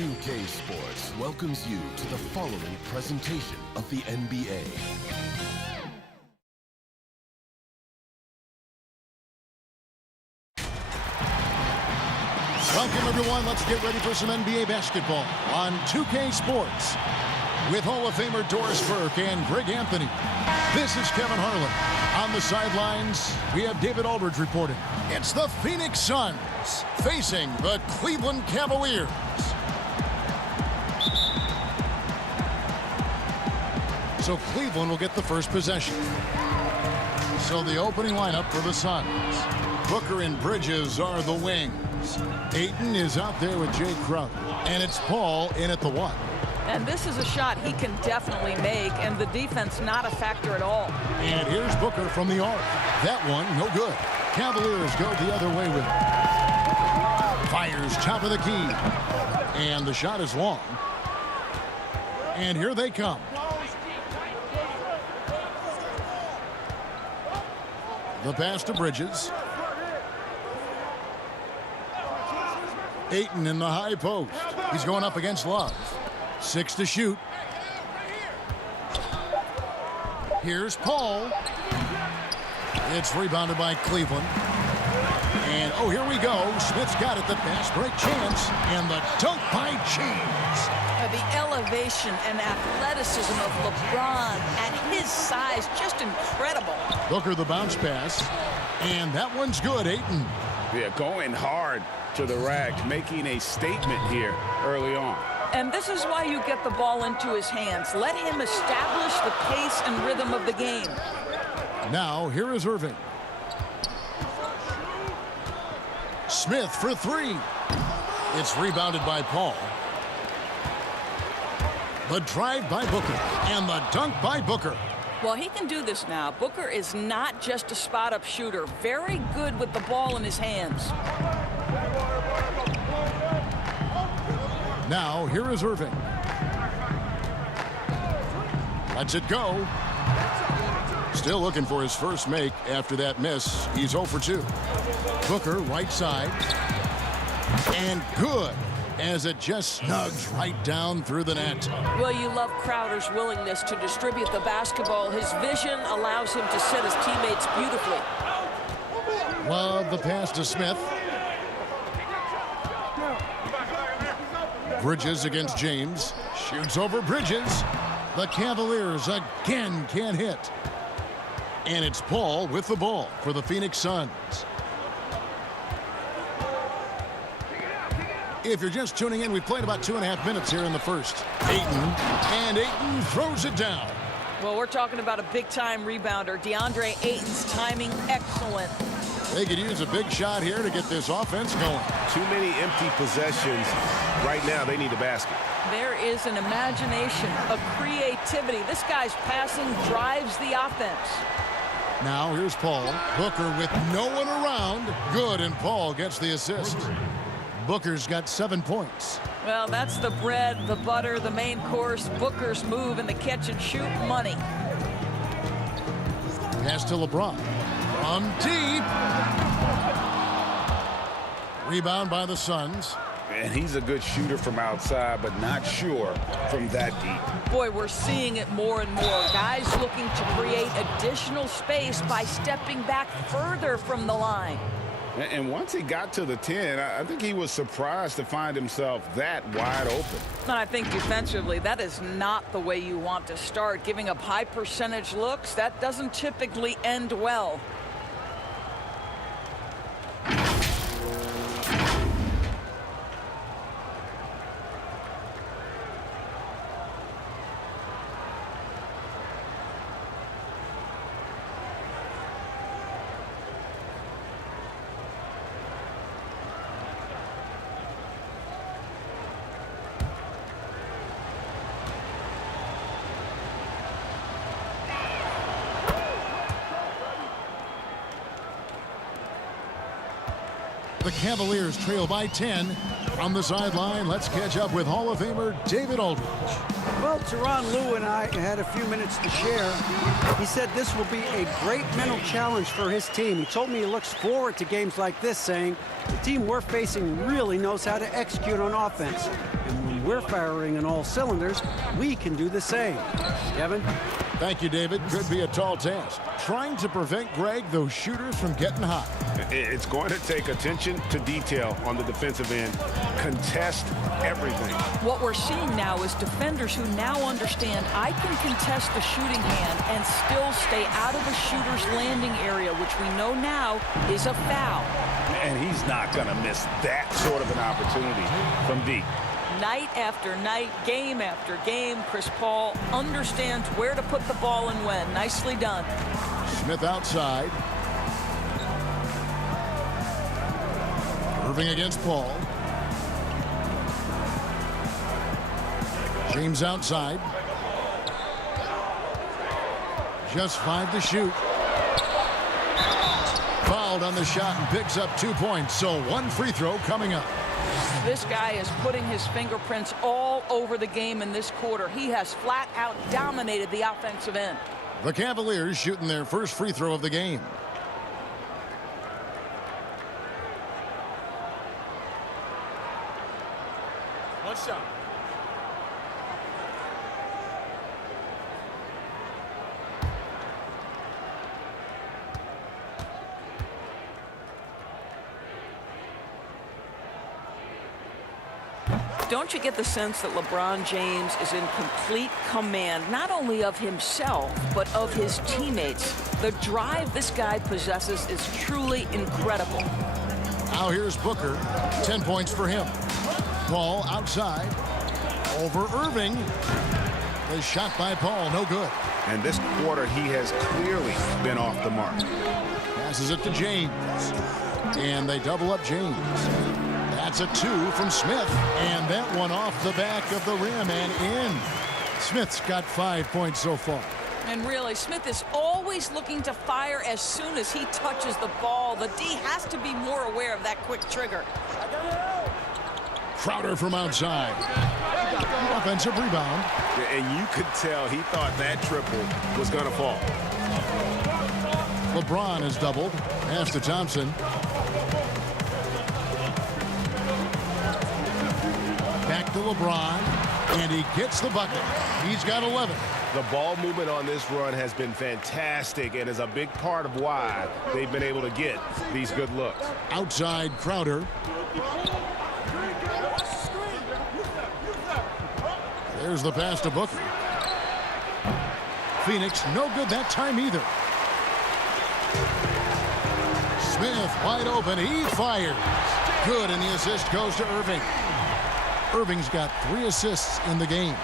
2K Sports welcomes you to the following presentation of the NBA. Welcome, everyone. Let's get ready for some NBA basketball on 2K Sports with Hall of Famer Doris Burke and Greg Anthony. This is Kevin Harlan. On the sidelines, we have David Aldridge reporting. It's the Phoenix Suns facing the Cleveland Cavaliers. So Cleveland will get the first possession. So the opening lineup for the Suns. Booker and Bridges are the wings. Ayton is out there with Jay Crowder. And it's Paul in at the one. And this is a shot he can definitely make, and the defense not a factor at all. And here's Booker from the arc. That one, no good. Cavaliers go the other way with it. Fires top of the key. And the shot is long. And here they come. The pass to Bridges. Ayton in the high post. He's going up against Love. 6 to shoot. Here's Paul. It's rebounded by Cleveland. And, oh, here we go. Smith's got it. The fast break chance. And the dunk by James. The elevation and athleticism of LeBron at his size, just incredible. Booker the bounce pass. And that one's good, Ayton. Yeah, going hard to the rack, making a statement here early on. And this is why you get the ball into his hands. Let him establish the pace and rhythm of the game. Now, here is Irving. Smith for three. It's rebounded by Paul. The drive by Booker. And the dunk by Booker. Well, he can do this now. Booker is not just a spot-up shooter. Very good with the ball in his hands. Now, here is Irving. Lets it go. Still looking for his first make after that miss. He's 0 for 2. Booker, right side. And good, as it just snugs right down through the net. Well, you love Crowder's willingness to distribute the basketball. His vision allows him to set his teammates beautifully. Love the pass to Smith. Bridges against James. Shoots over Bridges. The Cavaliers again can't hit. And it's Paul with the ball for the Phoenix Suns. If you're just tuning in, we've played about 2.5 minutes here in the first. Ayton, and Ayton throws it down. Well, we're talking about a big-time rebounder. DeAndre Ayton's timing excellent. They could use a big shot here to get this offense going. Too many empty possessions. Right now, they need a basket. There is an imagination, a creativity. This guy's passing drives the offense. Now here's Paul. Booker with no one around. Good, and Paul gets the assist. Booker's got 7 points. Well, that's the bread, the butter, the main course. Booker's move in the catch-and-shoot money. Pass to LeBron. From deep. Rebound by the Suns. And he's a good shooter from outside, but not sure from that deep. Boy, we're seeing it more and more. Guys looking to create additional space by stepping back further from the line. And once he got to the 10, I think he was surprised to find himself that wide open. And I think defensively, that is not the way you want to start. Giving up high percentage looks, that doesn't typically end well. The Cavaliers trail by 10. From the sideline, let's catch up with Hall of Famer David Aldridge. Well, Tyronn Lue and I had a few minutes to share. He said this will be a great mental challenge for his team. He told me he looks forward to games like this, saying the team we're facing really knows how to execute on offense. And when when we're firing on all cylinders, we can do the same. Kevin? Thank you, David. Could be a tall task. Trying to prevent Greg, those shooters from getting hot. It's going to take attention to detail on the defensive end. Contest everything. What we're seeing now is defenders who now understand I can contest the shooting hand and still stay out of the shooter's landing area, which we know now is a foul. And he's not going to miss that sort of an opportunity from deep. Night after night, game after game, Chris Paul understands where to put the ball and when. Nicely done. Smith outside. Irving against Paul. James outside. Just 5 to shoot. Fouled on the shot and picks up 2 points. So 1 free throw coming up. This guy is putting his fingerprints all over the game in this quarter. He has flat out dominated the offensive end. The Cavaliers shooting their first free throw of the game. One shot. Don't you get the sense that LeBron James is in complete command, not only of himself, but of his teammates? The drive this guy possesses is truly incredible. Now here's Booker. 10 points for him. Paul outside. Over Irving. The shot by Paul, no good. And this quarter, he has clearly been off the mark. Passes it to James. And they double up James. That's a 2 from Smith. And that one off the back of the rim and in. Smith's got 5 points so far. And really, Smith is always looking to fire as soon as he touches the ball. The D has to be more aware of that quick trigger. Crowder from outside. Offensive rebound. And you could tell he thought that triple was going to fall. LeBron has doubled. Pass to Thompson. Back to LeBron. And he gets the bucket. He's got 11. The ball movement on this run has been fantastic and is a big part of why they've been able to get these good looks. Outside Crowder. There's the pass to Booker. Phoenix no good that time either. Smith wide open. He fires. Good, and the assist goes to Irving. Irving's got 3 assists in the game.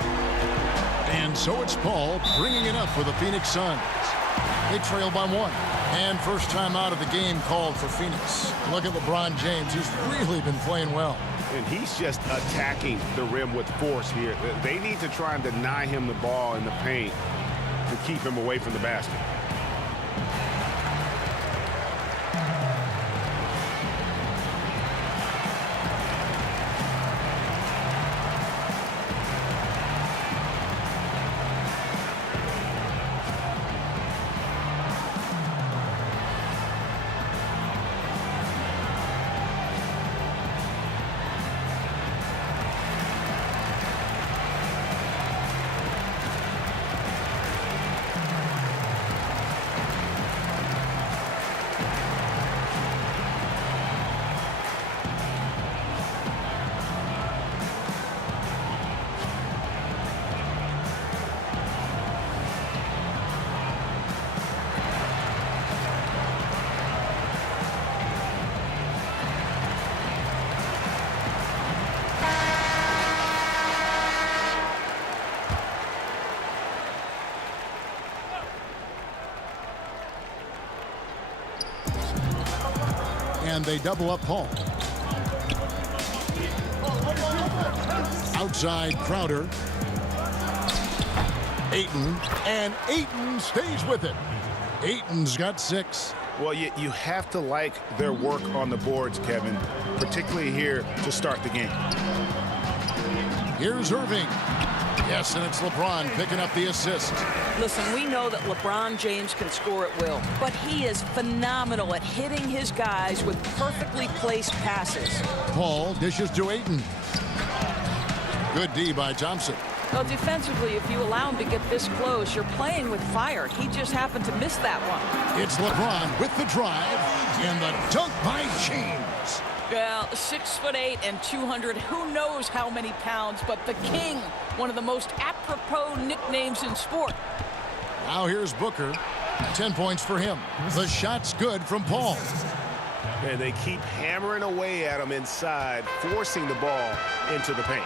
And so it's Paul bringing it up for the Phoenix Suns. They trail by 1. And first time out of the game called for Phoenix. Look at LeBron James. He's really been playing well. And he's just attacking the rim with force here. They need to try and deny him the ball in the paint to keep him away from the basket. And they double up Paul. Outside Crowder. Ayton. And Ayton stays with it. Ayton's got 6. Well, you have to like their work on the boards, Kevin, particularly here to start the game. Here's Irving. Yes, and it's LeBron picking up the assist. Listen, we know that LeBron James can score at will, but he is phenomenal at hitting his guys with perfectly placed passes. Paul dishes to Ayton. Good D by Thompson. Well, defensively, if you allow him to get this close, you're playing with fire. He just happened to miss that one. It's LeBron with the drive and the dunk by James. Well, 6'8" and 200, who knows how many pounds, but the King, one of the most apropos nicknames in sport. Now here's Booker. 10 points for him. The shot's good from Paul. And they keep hammering away at him inside, forcing the ball into the paint.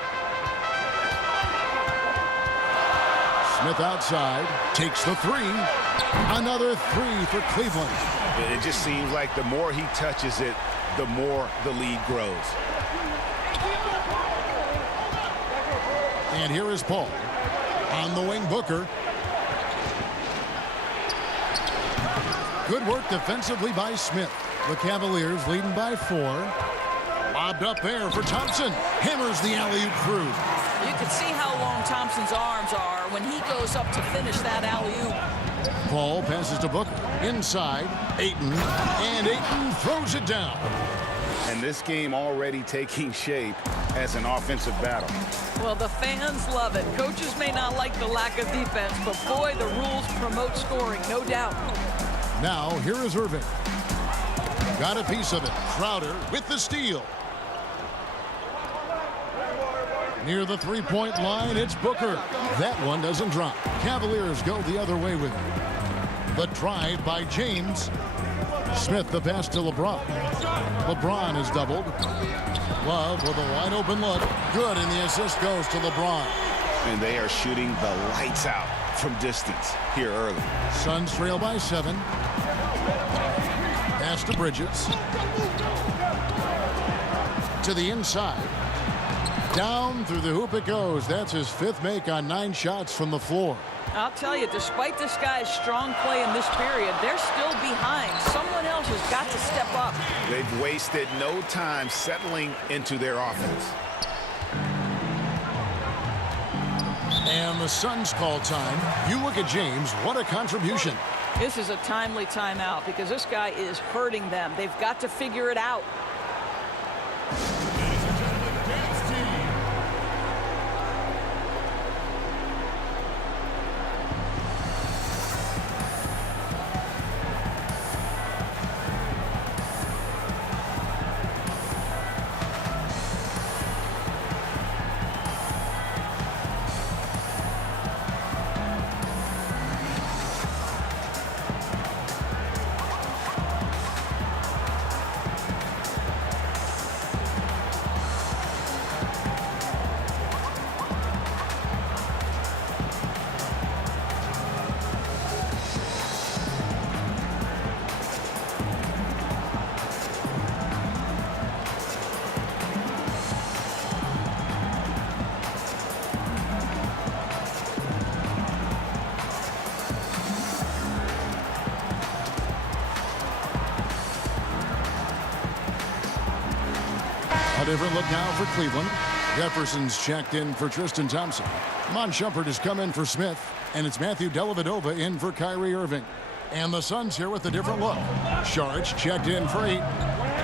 Smith outside, takes the three. Another three for Cleveland. It just seems like the more he touches it, the more the lead grows. And here is Paul. On the wing, Booker. Good work defensively by Smith. The Cavaliers leading by 4. Lobbed up there for Thompson. Hammers the alley-oop through. You can see how long Thompson's arms are when he goes up to finish that alley-oop. Paul passes to Booker. Inside, Ayton. And Ayton throws it down. And this game already taking shape as an offensive battle. Well, the fans love it. Coaches may not like the lack of defense, but boy, the rules promote scoring, no doubt. Now, here is Irving. Got a piece of it. Crowder with the steal. Near the three-point line, it's Booker. That one doesn't drop. Cavaliers go the other way with it. The drive by James. Smith the pass to LeBron. LeBron is doubled. Love with a wide-open look. Good, and the assist goes to LeBron. And they are shooting the lights out from distance here early. Suns trail by 7. Pass to Bridges. To the inside. Down through the hoop it goes. That's his 5th make on 9 shots from the floor. I'll tell you, despite this guy's strong play in this period, they're still behind. Someone else has got to step up. They've wasted no time settling into their offense. And the Suns call time. You look at James, what a contribution. This is a timely timeout because this guy is hurting them. They've got to figure it out. A different look now for Cleveland. Jefferson's checked in for Tristan Thompson. Mon Shumpert has come in for Smith, and it's Matthew Dellavedova in for Kyrie Irving. And the Suns here with a different look. Saric checked in for 8.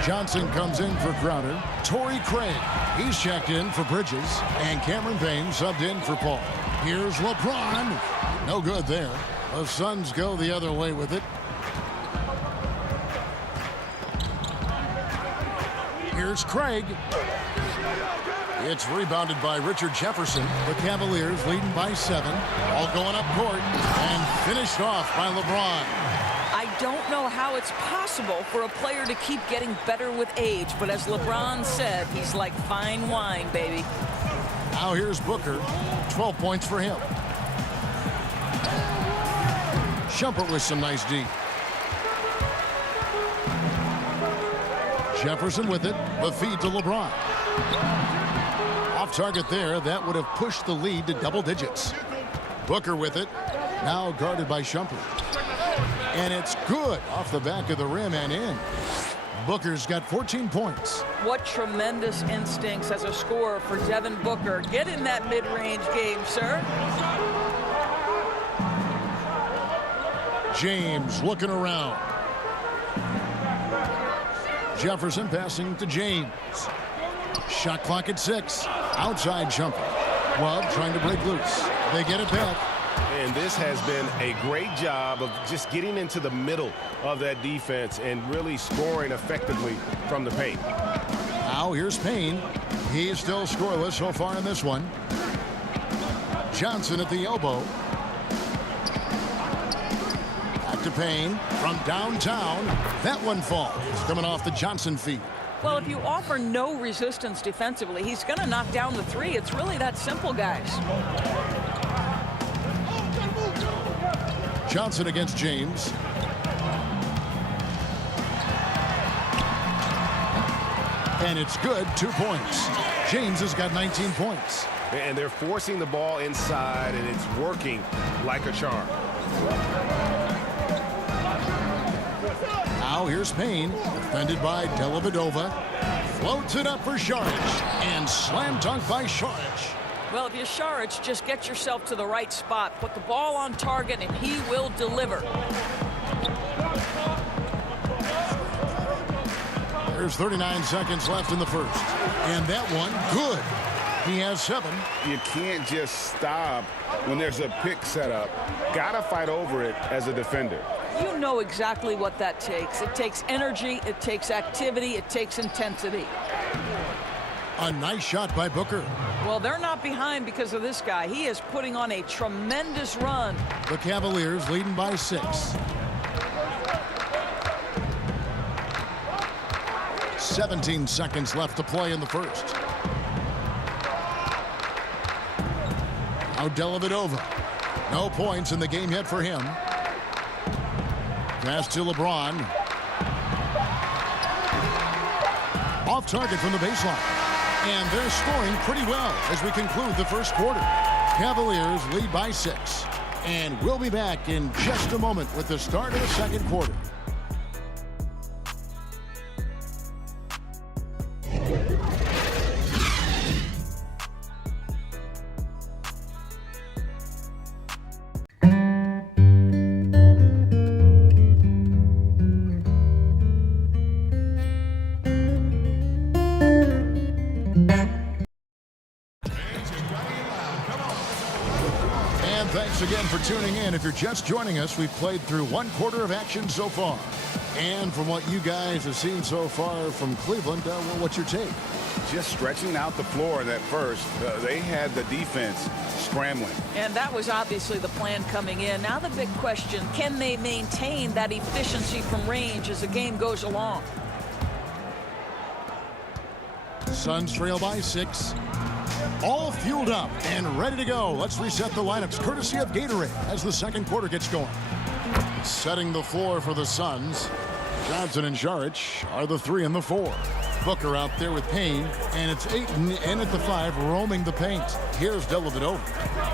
Johnson comes in for Crowder. Torrey Craig, he's checked in for Bridges. And Cameron Payne subbed in for Paul. Here's LeBron. No good there. The Suns go the other way with it. Here's Craig. It's rebounded by Richard Jefferson. The Cavaliers leading by 7. All going up court and finished off by LeBron. I don't know how it's possible for a player to keep getting better with age, but as LeBron said, he's like fine wine, baby. Now here's Booker. 12 points for him. Shumpert with some nice D. Jefferson with it. The feed to LeBron. Off target there. That would have pushed the lead to double digits. Booker with it. Now guarded by Shumpert. And it's good off the back of the rim and in. Booker's got 14 points. What tremendous instincts as a scorer for Devin Booker. Get in that mid-range game, sir. James looking around. Jefferson passing to James. Shot clock at 6. Outside Shumpert. Love trying to break loose. They get it back. And this has been a great job of just getting into the middle of that defense and really scoring effectively from the paint. Now here's Payne. He's still scoreless so far in this one. Johnson at the elbow. Back to Payne from downtown. That one falls. Coming off the Johnson feed. Well, if you offer no resistance defensively, he's going to knock down the three. It's really that simple, guys. Johnson against James. And it's good. 2 points. James has got 19 points. And they're forcing the ball inside, and it's working like a charm. Now here's Payne, defended by Dellavedova. Floats it up for Šarić, and slam dunk by Šarić. Well, if you're Šarić, just get yourself to the right spot. Put the ball on target, and he will deliver. There's 39 seconds left in the first. And that one, good. He has 7. You can't just stop when there's a pick set up. Gotta fight over it as a defender. You know exactly what that takes. It takes energy, it takes activity, it takes intensity. A nice shot by Booker. Well, they're not behind because of this guy. He is putting on a tremendous run. The Cavaliers leading by 6. 17 seconds left to play in the first. Now Dellavedova. No points in the game yet for him. Pass to LeBron. Off target from the baseline. And they're scoring pretty well as we conclude the first quarter. Cavaliers lead by 6. And we'll be back in just a moment with the start of the second quarter. Thanks again for tuning in. If you're just joining us, we've played through 1 quarter of action so far. And from what you guys have seen so far from Cleveland, well, what's your take? Just stretching out the floor in that first. They had the defense scrambling. And that was obviously the plan coming in. Now the big question, can they maintain that efficiency from range as the game goes along? Suns trail by 6. All fueled up and ready to go. Let's reset the lineups courtesy of Gatorade as the second quarter gets going. Setting the floor for the Suns. Johnson and Šarić are the 3 and the 4. Booker out there with Payne, and it's Ayton in at the 5 roaming the paint. Here's Dellavedova.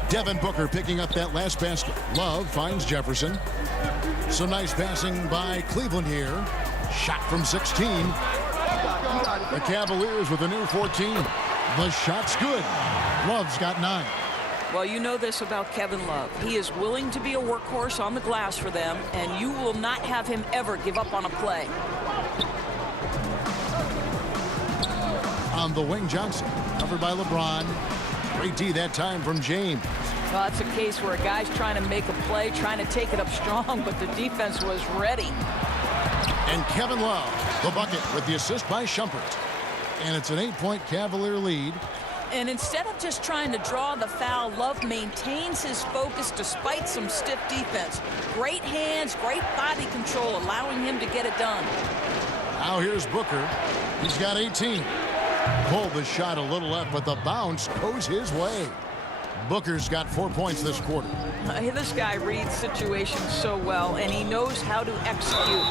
Devin Booker picking up that last basket. Love finds Jefferson. Some nice passing by Cleveland here. Shot from 16. The Cavaliers with a new 14. The shot's good. Love's got 9. Well, you know this about Kevin Love. He is willing to be a workhorse on the glass for them, and you will not have him ever give up on a play. On the wing, Johnson. Covered by LeBron. Great D that time from James. Well, it's a case where a guy's trying to make a play, trying to take it up strong, but the defense was ready. And Kevin Love, the bucket with the assist by Shumpert. And it's an 8-point Cavalier lead. And instead of just trying to draw the foul, Love maintains his focus despite some stiff defense. Great hands, great body control, allowing him to get it done. Now here's Booker. He's got 18. Pulled the shot a little left, but the bounce goes his way. Booker's got 4 points this quarter. This guy reads situations so well, and he knows how to execute.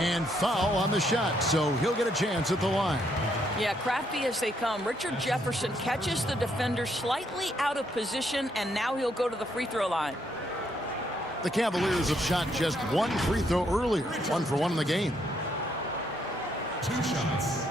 And foul on the shot, so he'll get a chance at the line. Yeah, crafty as they come. Richard Jefferson catches the defender slightly out of position, and now he'll go to the free throw line. The Cavaliers have shot just 1 free throw earlier. 1 for 1 in the game. 2 shots.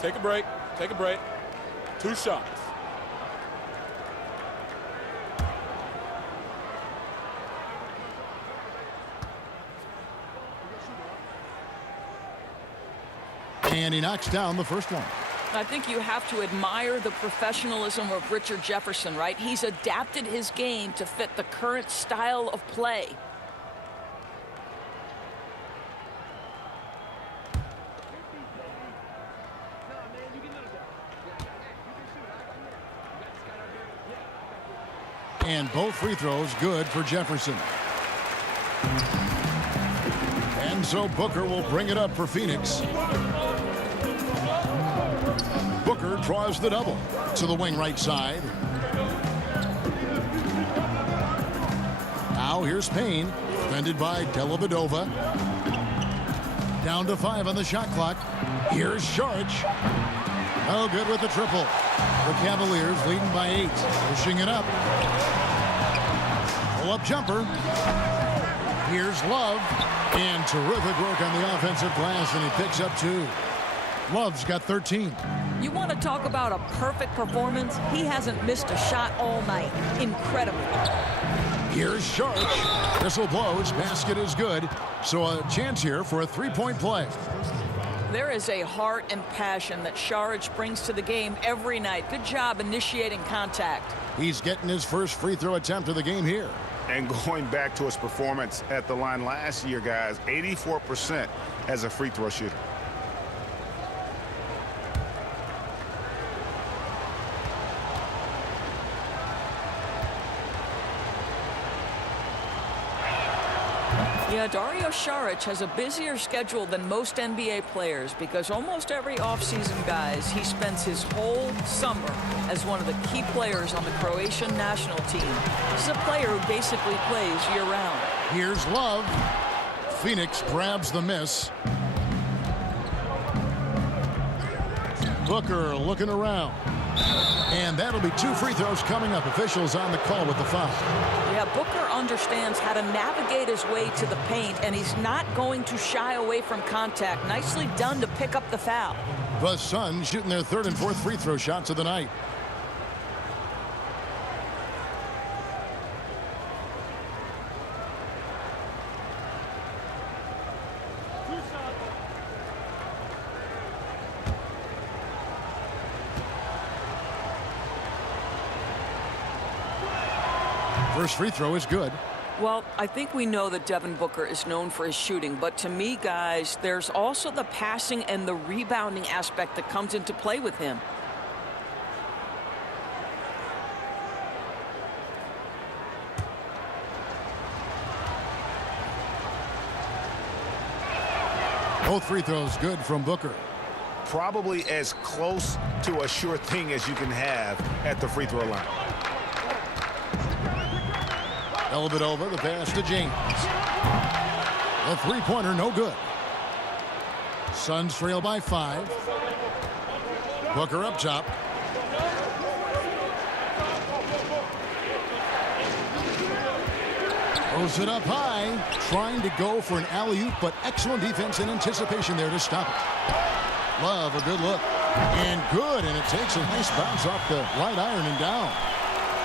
Take a break. Take a break. 2 shots. And he knocks down the first one. I think you have to admire the professionalism of Richard Jefferson, right? He's adapted his game to fit the current style of play. And both free throws good for Jefferson. And so Booker will bring it up for Phoenix. Booker draws the double to the wing right side. Now here's Payne, defended by Dellavedova. Down to 5 on the shot clock. Here's Saric. Oh, good with the triple. The Cavaliers leading by 8, pushing it up. Pull-up jumper. Here's Love. And terrific work on the offensive glass, and he picks up 2. Love's got 13. You want to talk about a perfect performance? He hasn't missed a shot all night. Incredible. Here's Saric. Whistle blows. Basket is good. So a chance here for a three-point play. There is a heart and passion that Saric brings to the game every night. Good job initiating contact. He's getting his first free throw attempt of the game here. And going back to his performance at the line last year, guys, 84% as a free throw shooter. Yeah, Dario Saric has a busier schedule than most NBA players because almost every offseason, guys, he spends his whole summer as one of the key players on the Croatian national team. This is a player who basically plays year-round. Here's Love. Phoenix grabs the miss. Booker looking around. And that'll be 2 free throws coming up. Officials on the call with the foul. Yeah, Booker understands how to navigate his way to the paint, and he's not going to shy away from contact. Nicely done to pick up the foul. The Suns shooting their 3rd and 4th free throw shots of the night. First free throw is good. Well, I think we know that Devin Booker is known for his shooting, but to me, guys, there's also the passing and the rebounding aspect that comes into play with him. Both free throws good from Booker. Probably as close to a sure thing as you can have at the free throw line. Dellavedova, the pass to James. The three-pointer, no good. Suns trail by 5. Booker up top. Throws it up high. Trying to go for an alley-oop, but excellent defense and anticipation there to stop it. Love, a good look. And good, and it takes a nice bounce off the right iron and down.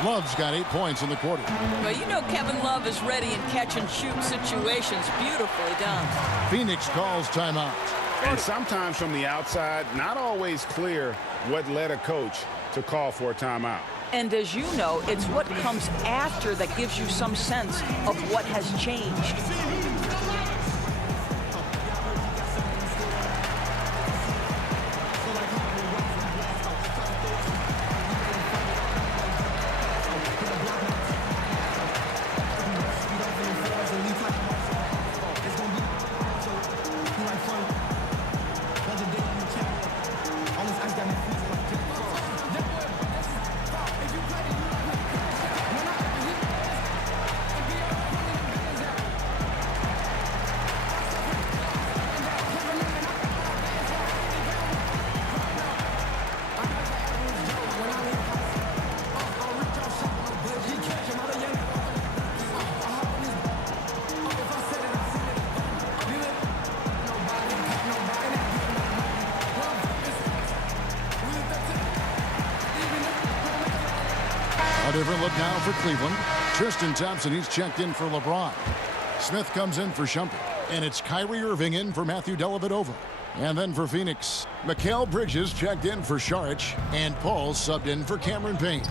Love's got 8 points in the quarter. Well, you know Kevin Love is ready in catch-and-shoot situations. Beautifully done. Phoenix calls timeout. And sometimes from the outside, not always clear what led a coach to call for a timeout. And as you know, it's what comes after that gives you some sense of what has changed. A different look now for Cleveland. Tristan Thompson, he's checked in for LeBron. Smith comes in for Shumpert. And it's Kyrie Irving in for Matthew Dellavedova. And then for Phoenix, Mikal Bridges checked in for Saric, and Paul subbed in for Cameron Payne.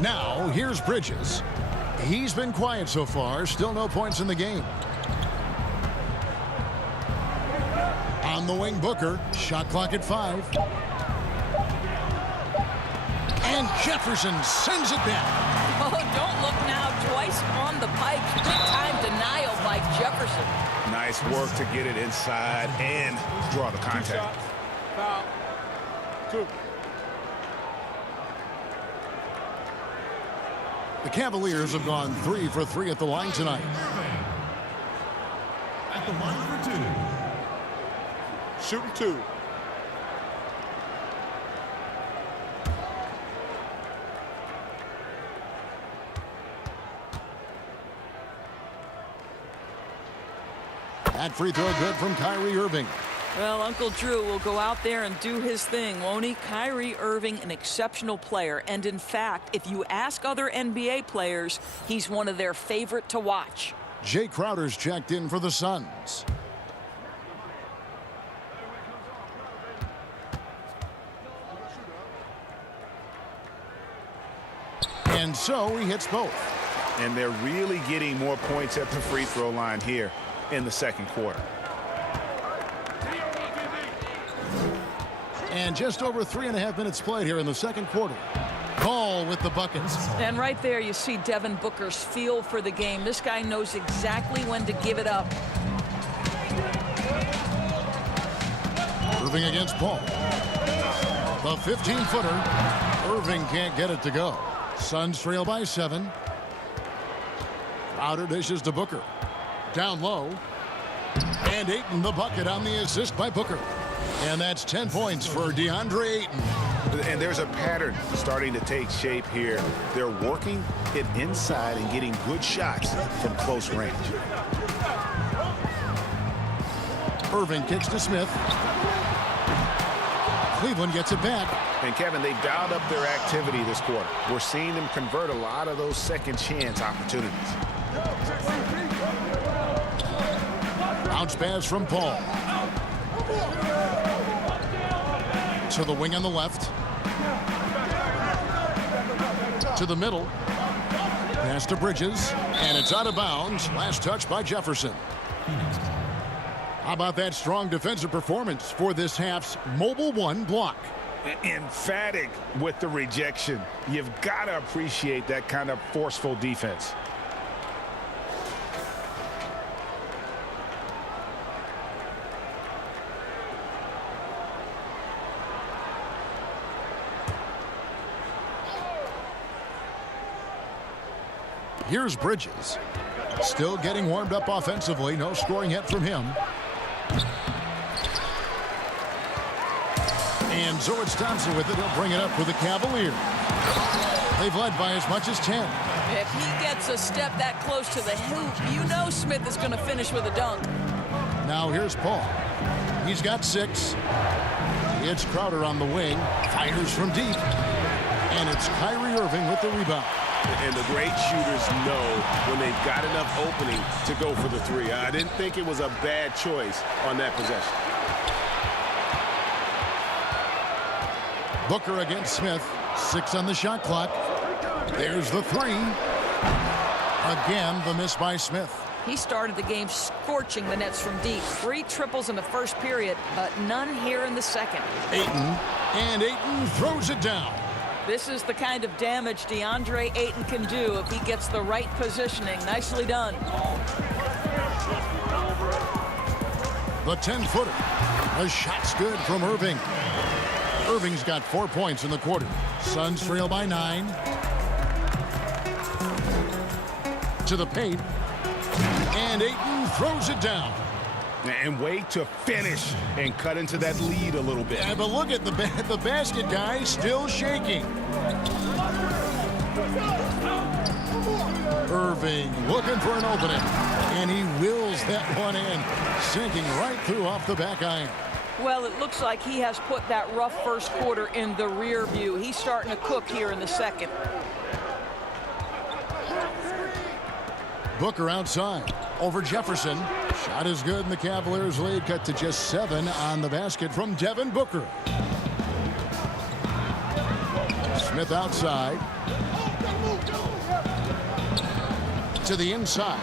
Now, here's Bridges. He's been quiet so far, still no points in the game. On the wing, Booker, shot clock at 5. And Jefferson sends it back. Oh, don't look now. Twice on the pipes. Big time denial by Jefferson. Nice work to get it inside and draw the contact. Foul. 2. The Cavaliers have gone 3 for 3 at the line tonight. At the line for 2. Shooting 2. That free throw good from Kyrie Irving. Well, Uncle Drew will go out there and do his thing, won't he? Kyrie Irving, an exceptional player. And in fact, if you ask other NBA players, he's one of their favorite to watch. Jay Crowder's checked in for the Suns. And so he hits both. And they're really getting more points at the free throw line here in the second quarter. And just over 3.5 minutes played here in the second quarter. Ball with the buckets. And right there you see Devin Booker's feel for the game. This guy knows exactly when to give it up. Irving against Paul. The 15-footer. Irving can't get it to go. Suns trail by 7. Crowder dishes to Booker. Down low. And Ayton the bucket on the assist by Booker. And that's 10 points for DeAndre Ayton. And there's a pattern starting to take shape here. They're working it inside and getting good shots from close range. Irving kicks to Smith. Cleveland gets it back. And Kevin, they've dialed up their activity this quarter. We're seeing them convert a lot of those second chance opportunities. Bounce pass from Paul. To the wing on the left. To the middle. Pass to Bridges. And it's out of bounds. Last touch by Jefferson. How about that strong defensive performance for this half's Mobile One block? Emphatic with the rejection. You've got to appreciate that kind of forceful defense. Here's Bridges. Still getting warmed up offensively. No scoring yet from him. And Zorich Thompson with it. He'll bring it up for the Cavaliers. They've led by as much as 10. If he gets a step that close to the hoop, you know Smith is going to finish with a dunk. Now here's Paul. He's got 6. It's Crowder on the wing. Fires from deep. And it's Kyrie Irving with the rebound. And the great shooters know when they've got enough opening to go for the 3. I didn't think it was a bad choice on that possession. Booker against Smith. 6 on the shot clock. There's the 3. Again, the miss by Smith. He started the game scorching the nets from deep. 3 triples in the first period, but none here in the second. Ayton. And Ayton throws it down. This is the kind of damage DeAndre Ayton can do if he gets the right positioning. Nicely done. The 10-footer. The shot's good from Irving. Irving's got 4 points in the quarter. Suns trail by 9. To the paint. And Ayton throws it down. And wait to finish and cut into that lead a little bit. Yeah, but look at the basket guy still shaking. Irving looking for an opening. And he wills that one in. Sinking right through off the back iron. Well, it looks like he has put that rough first quarter in the rear view. He's starting to cook here in the second. Booker outside. over Jefferson. Shot is good, and the Cavaliers lead cut to just 7 on the basket from Devin Booker. Smith outside. To the inside.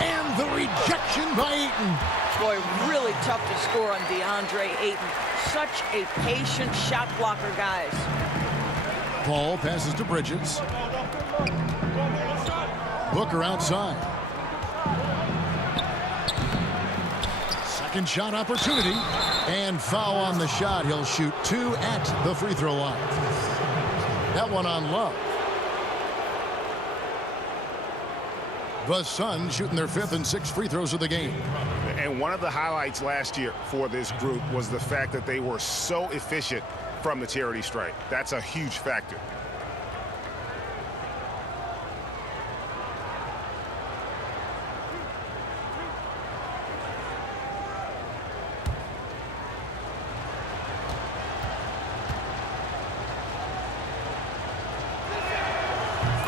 And the rejection by Ayton. Boy, really tough to score on DeAndre Ayton. Such a patient shot blocker, guys. Paul passes to Bridges. Booker outside. Second shot opportunity. And foul on the shot. He'll shoot 2 at the free throw line. That one on Love. The Suns shooting their 5th and 6th free throws of the game. And one of the highlights last year for this group was the fact that they were so efficient from the charity stripe. That's a huge factor.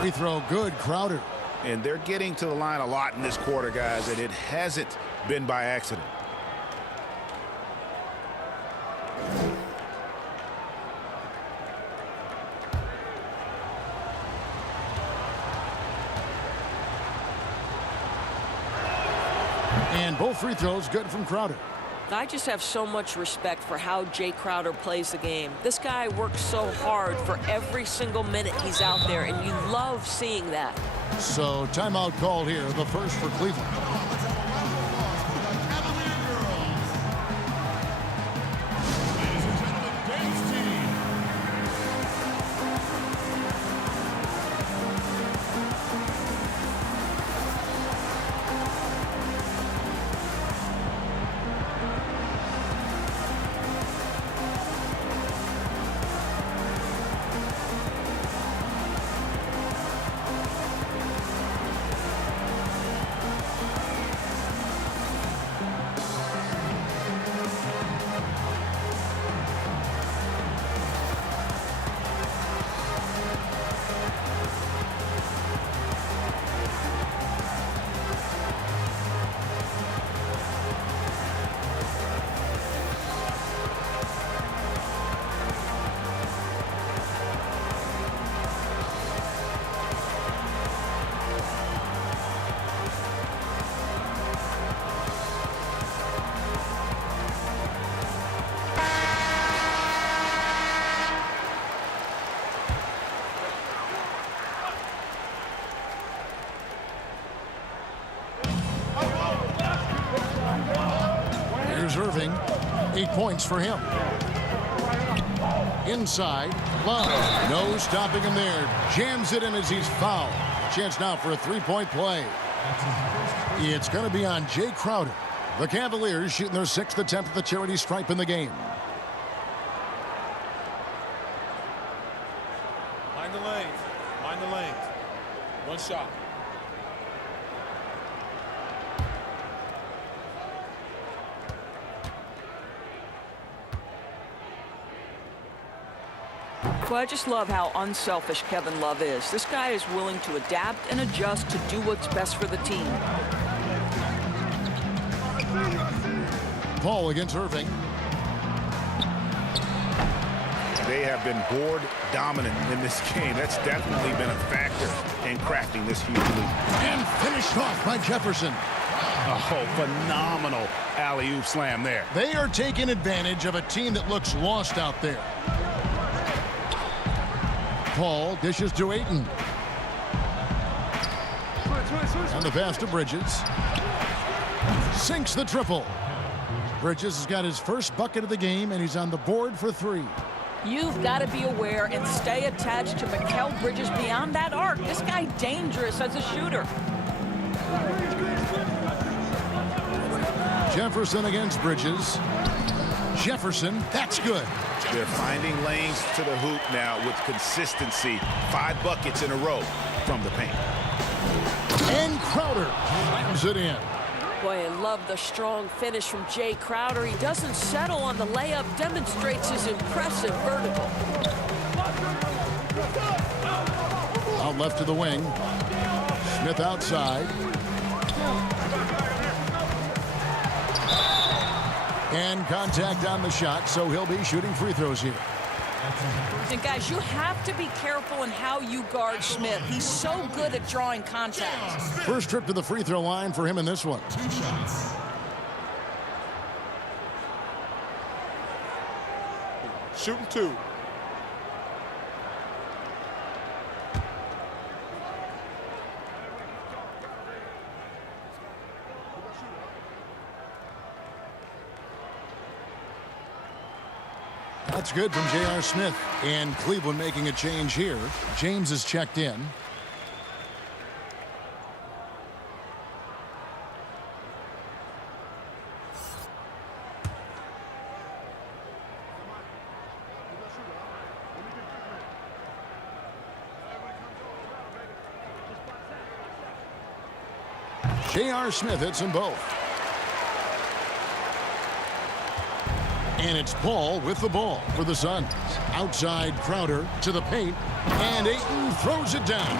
Free throw good, Crowder. And they're getting to the line a lot in this quarter, guys, and it hasn't been by accident. And both free throws good from Crowder. I just have so much respect for how Jay Crowder plays the game. This guy works so hard for every single minute he's out there, and you love seeing that. So timeout called here, the first for Cleveland. Irving, 8 points for him. Inside, Love. No stopping him there. Jams it in as he's fouled. Chance now for a 3-point play. It's going to be on Jay Crowder. The Cavaliers shooting their 6th attempt at the charity stripe in the game. Mind the lanes. Mind the lanes. One shot. Well, I just love how unselfish Kevin Love is. This guy is willing to adapt and adjust to do what's best for the team. Paul against Irving. They have been board dominant in this game. That's definitely been a factor in crafting this huge lead. And finished off by Jefferson. Oh, phenomenal alley-oop slam there. They are taking advantage of a team that looks lost out there. Paul dishes to Ayton. On the pass to Bridges. Sinks the triple. Bridges has got his first bucket of the game, and he's on the board for 3. You've got to be aware and stay attached to Mikal Bridges beyond that arc. This guy dangerous as a shooter. Jefferson against Bridges. Jefferson, that's good. They're finding lanes to the hoop now with consistency. 5 buckets in a row from the paint. And Crowder slams it in. Boy, I love the strong finish from Jay Crowder. He doesn't settle on the layup, demonstrates his impressive vertical. Out left to the wing. Smith outside. And contact on the shot, so he'll be shooting free throws here. And guys, you have to be careful in how you guard Smith. He's so good at drawing contact. First trip to the free throw line for him in this one. 2 shots. Shooting 2. That's good from J.R. Smith. And Cleveland making a change here. James is checked in. J.R. Smith hits them both. And it's Paul with the ball for the Suns. Outside Crowder to the paint. And Ayton throws it down.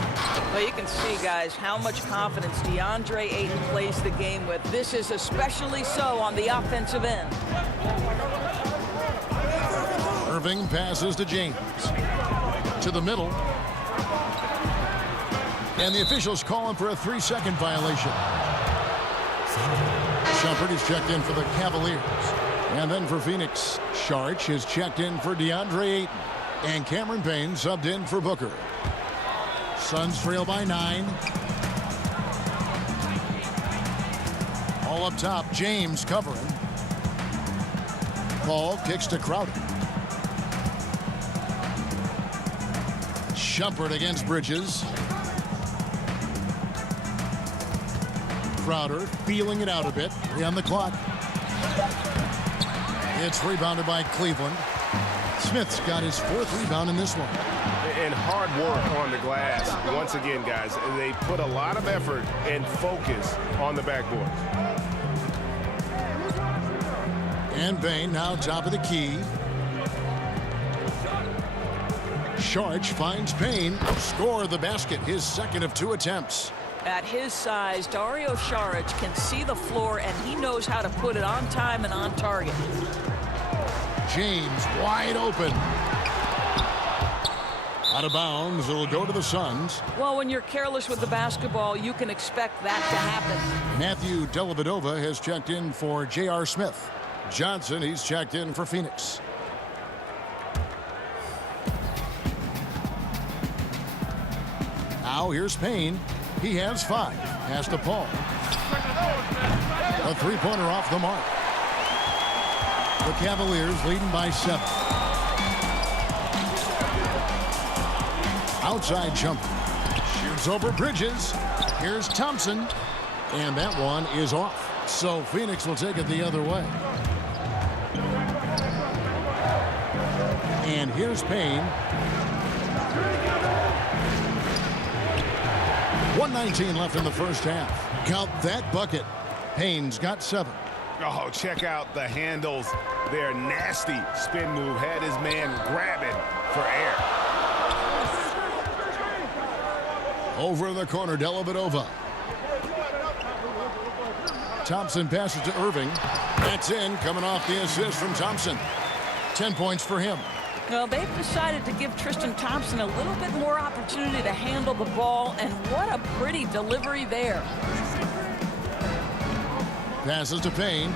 Well, you can see, guys, how much confidence DeAndre Ayton plays the game with. This is especially so on the offensive end. Irving passes to James. To the middle. And the officials calling for a 3-second violation. Shumpert is checked in for the Cavaliers. And then for Phoenix, Sharch is checked in for DeAndre Ayton. And Cameron Payne subbed in for Booker. Suns trail by 9. All up top, James covering. Paul kicks to Crowder. Shumpert against Bridges. Crowder feeling it out a bit. 3 on the clock. It's rebounded by Cleveland. Smith's got his 4th rebound in this one. And hard work on the glass. Once again, guys, they put a lot of effort and focus on the backboard. And Payne now top of the key. Sharch finds Payne. Score the basket, his 2nd of 2 attempts. At his size, Dario Saric can see the floor, and he knows how to put it on time and on target. James wide open. Out of bounds. It'll go to the Suns. Well, when you're careless with the basketball, you can expect that to happen. Matthew Dellavedova has checked in for J.R. Smith. Johnson, he's checked in for Phoenix. Now here's Payne. He has 5. Pass to Paul. A 3-pointer off the mark. The Cavaliers leading by 7. Outside jumper. Shoots over Bridges. Here's Thompson. And that one is off. So Phoenix will take it the other way. And here's Payne. 1:19 left in the first half. Count that bucket. Payne's got 7. Oh, check out the handles. Their nasty spin move had his man grabbing for air. Over the corner, Dellavedova. Thompson passes to Irving. That's in, coming off the assist from Thompson. 10 points for him. Well, they've decided to give Tristan Thompson a little bit more opportunity to handle the ball, and what a pretty delivery there. Passes to Payne,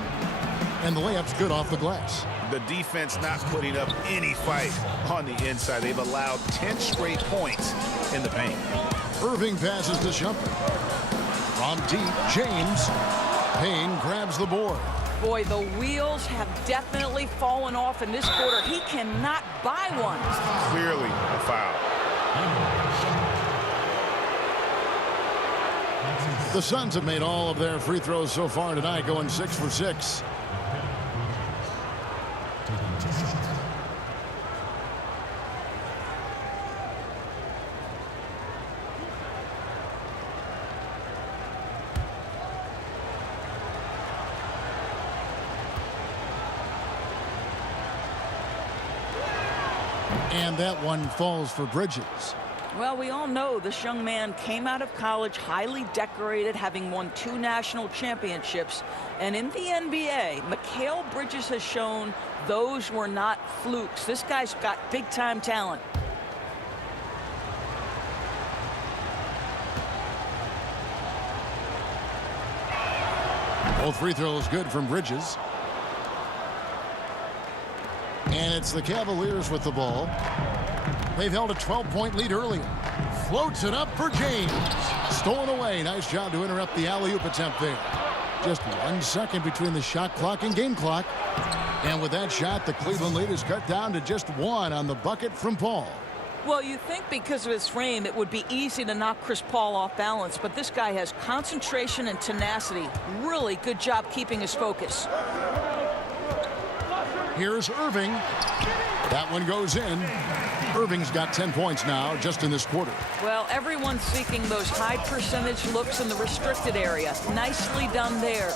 and the layup's good off the glass. The defense not putting up any fight on the inside. They've allowed 10 straight points in the paint. Irving passes to Shumpert. From deep, James. Payne grabs the board. Boy, the wheels have definitely fallen off in this quarter. He cannot buy one. Clearly a foul. The Suns have made all of their free throws so far tonight, going 6 for 6. And that one falls for Bridges. Well, we all know this young man came out of college highly decorated, having won 2 national championships. And in the NBA, Mikal Bridges has shown those were not flukes. This guy's got big-time talent. Both free throws good from Bridges. And it's the Cavaliers with the ball. They've held a 12-point lead earlier. Floats it up for James. Stolen away. Nice job to interrupt the alley-oop attempt there. Just 1 second between the shot clock and game clock. And with that shot, the Cleveland lead is cut down to just 1 on the bucket from Paul. Well, you think because of his frame, it would be easy to knock Chris Paul off balance, but this guy has concentration and tenacity. Really good job keeping his focus. Here's Irving. That one goes in. Irving's got 10 points now just in this quarter. Well, everyone's seeking those high percentage looks in the restricted area. Nicely done there.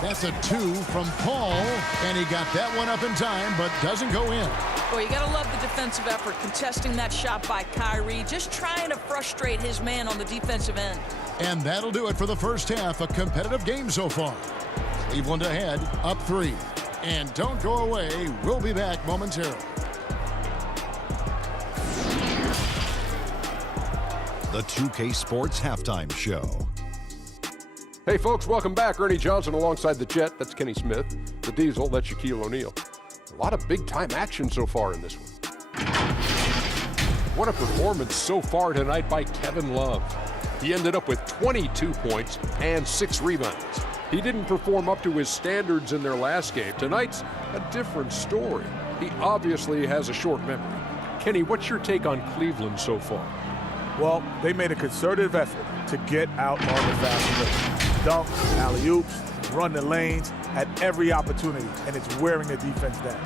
That's a 2 from Paul, and he got that one up in time, but doesn't go in. Well, you got to love the defensive effort, contesting that shot by Kyrie, just trying to frustrate his man on the defensive end. And that'll do it for the first half. A competitive game so far. Cleveland ahead, up 3. And don't go away. We'll be back momentarily. The 2K Sports Halftime Show. Hey, folks, welcome back. Ernie Johnson alongside the Jet. That's Kenny Smith. The Diesel, that's Shaquille O'Neal. A lot of big-time action so far in this one. What a performance so far tonight by Kevin Love. He ended up with 22 points and 6 rebounds. He didn't perform up to his standards in their last game. Tonight's a different story. He obviously has a short memory. Kenny, what's your take on Cleveland so far? Well, they made a concerted effort to get out on the fast break. Dunk, alley-oops, run the lanes, had every opportunity, and it's wearing the defense down.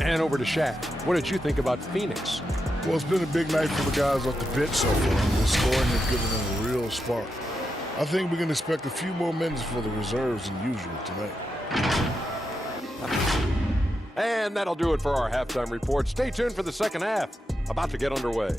And over to Shaq. What did you think about Phoenix? Well, it's been a big night for the guys off the bench so far. The scoring has given them a real spark. I think we can expect a few more minutes for the reserves than usual tonight. And that'll do it for our halftime report. Stay tuned for the second half. About to get underway.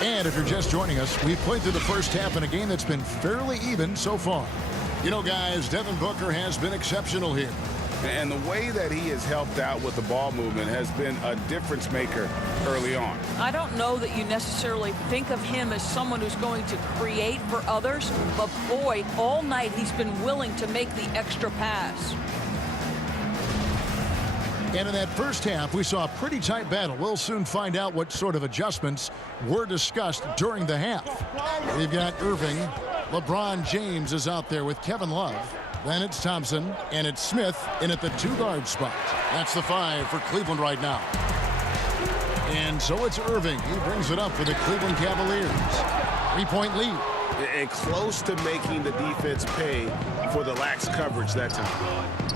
And if you're just joining us, we've played through the first half in a game that's been fairly even so far. You know, guys, Devin Booker has been exceptional here. And the way that he has helped out with the ball movement has been a difference maker early on. I don't know that you necessarily think of him as someone who's going to create for others, but boy, all night he's been willing to make the extra pass. And in that first half, we saw a pretty tight battle. We'll soon find out what sort of adjustments were discussed during the half. We've got Irving. LeBron James is out there with Kevin Love. Then it's Thompson, and it's Smith in at the 2-guard spot. That's the 5 for Cleveland right now. And so it's Irving. He brings it up for the Cleveland Cavaliers. 3-point lead. And close to making the defense pay for the lax coverage that time.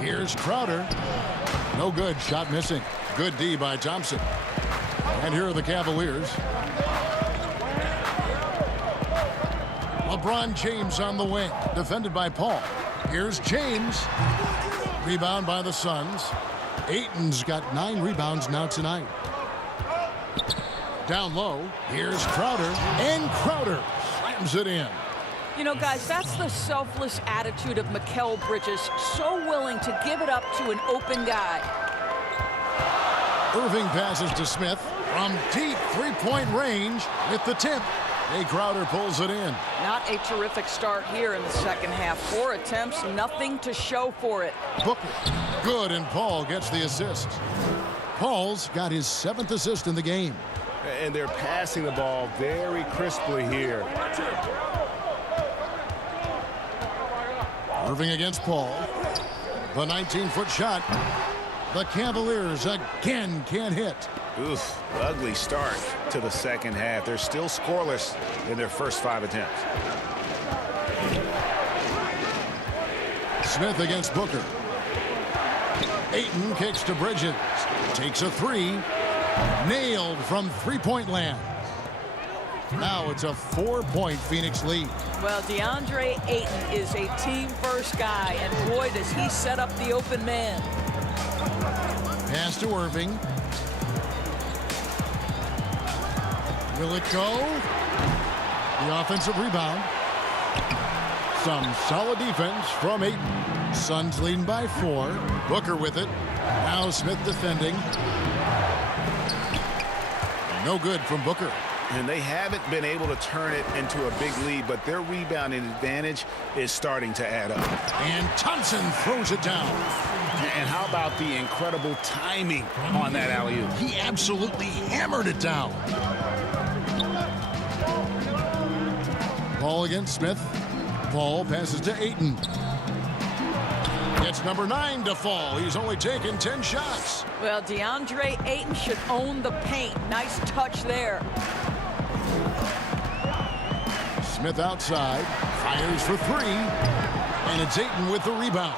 Here's Crowder. No good. Shot missing. Good D by Thompson. And here are the Cavaliers. LeBron James on the wing. Defended by Paul. Here's James. Rebound by the Suns. Ayton's got 9 rebounds now tonight. Down low. Here's Crowder. And Crowder slams it in. You know, guys, that's the selfless attitude of Mikal Bridges. So willing to give it up to an open guy. Irving passes to Smith from deep 3-point range with the tip. Jay Crowder pulls it in. Not a terrific start here in the second half. 4 attempts, nothing to show for it. Booker, good, and Paul gets the assist. Paul's got his 7th assist in the game. And they're passing the ball very crisply here. Irving against Paul. The 19-foot shot. The Cavaliers again can't hit. Oof, ugly start to the second half. They're still scoreless in their first 5 attempts. Smith against Booker. Ayton kicks to Bridges. Takes a 3. Nailed from 3-point land. Now it's a 4-point Phoenix lead. Well, DeAndre Ayton is a team-first guy, and boy, does he set up the open man. Pass to Irving. Will it go? The offensive rebound. Some solid defense from Ayton. Suns leading by 4. Booker with it. Now Smith defending. No good from Booker. And they haven't been able to turn it into a big lead, but their rebounding advantage is starting to add up. And Thompson throws it down. And how about the incredible timing on that alley-oop? He absolutely hammered it down. Ball against Smith. Ball passes to Ayton. It's number 9 to fall. He's only taken 10 shots. Well, DeAndre Ayton should own the paint. Nice touch there. Smith outside. Fires for 3. And it's Ayton with the rebound.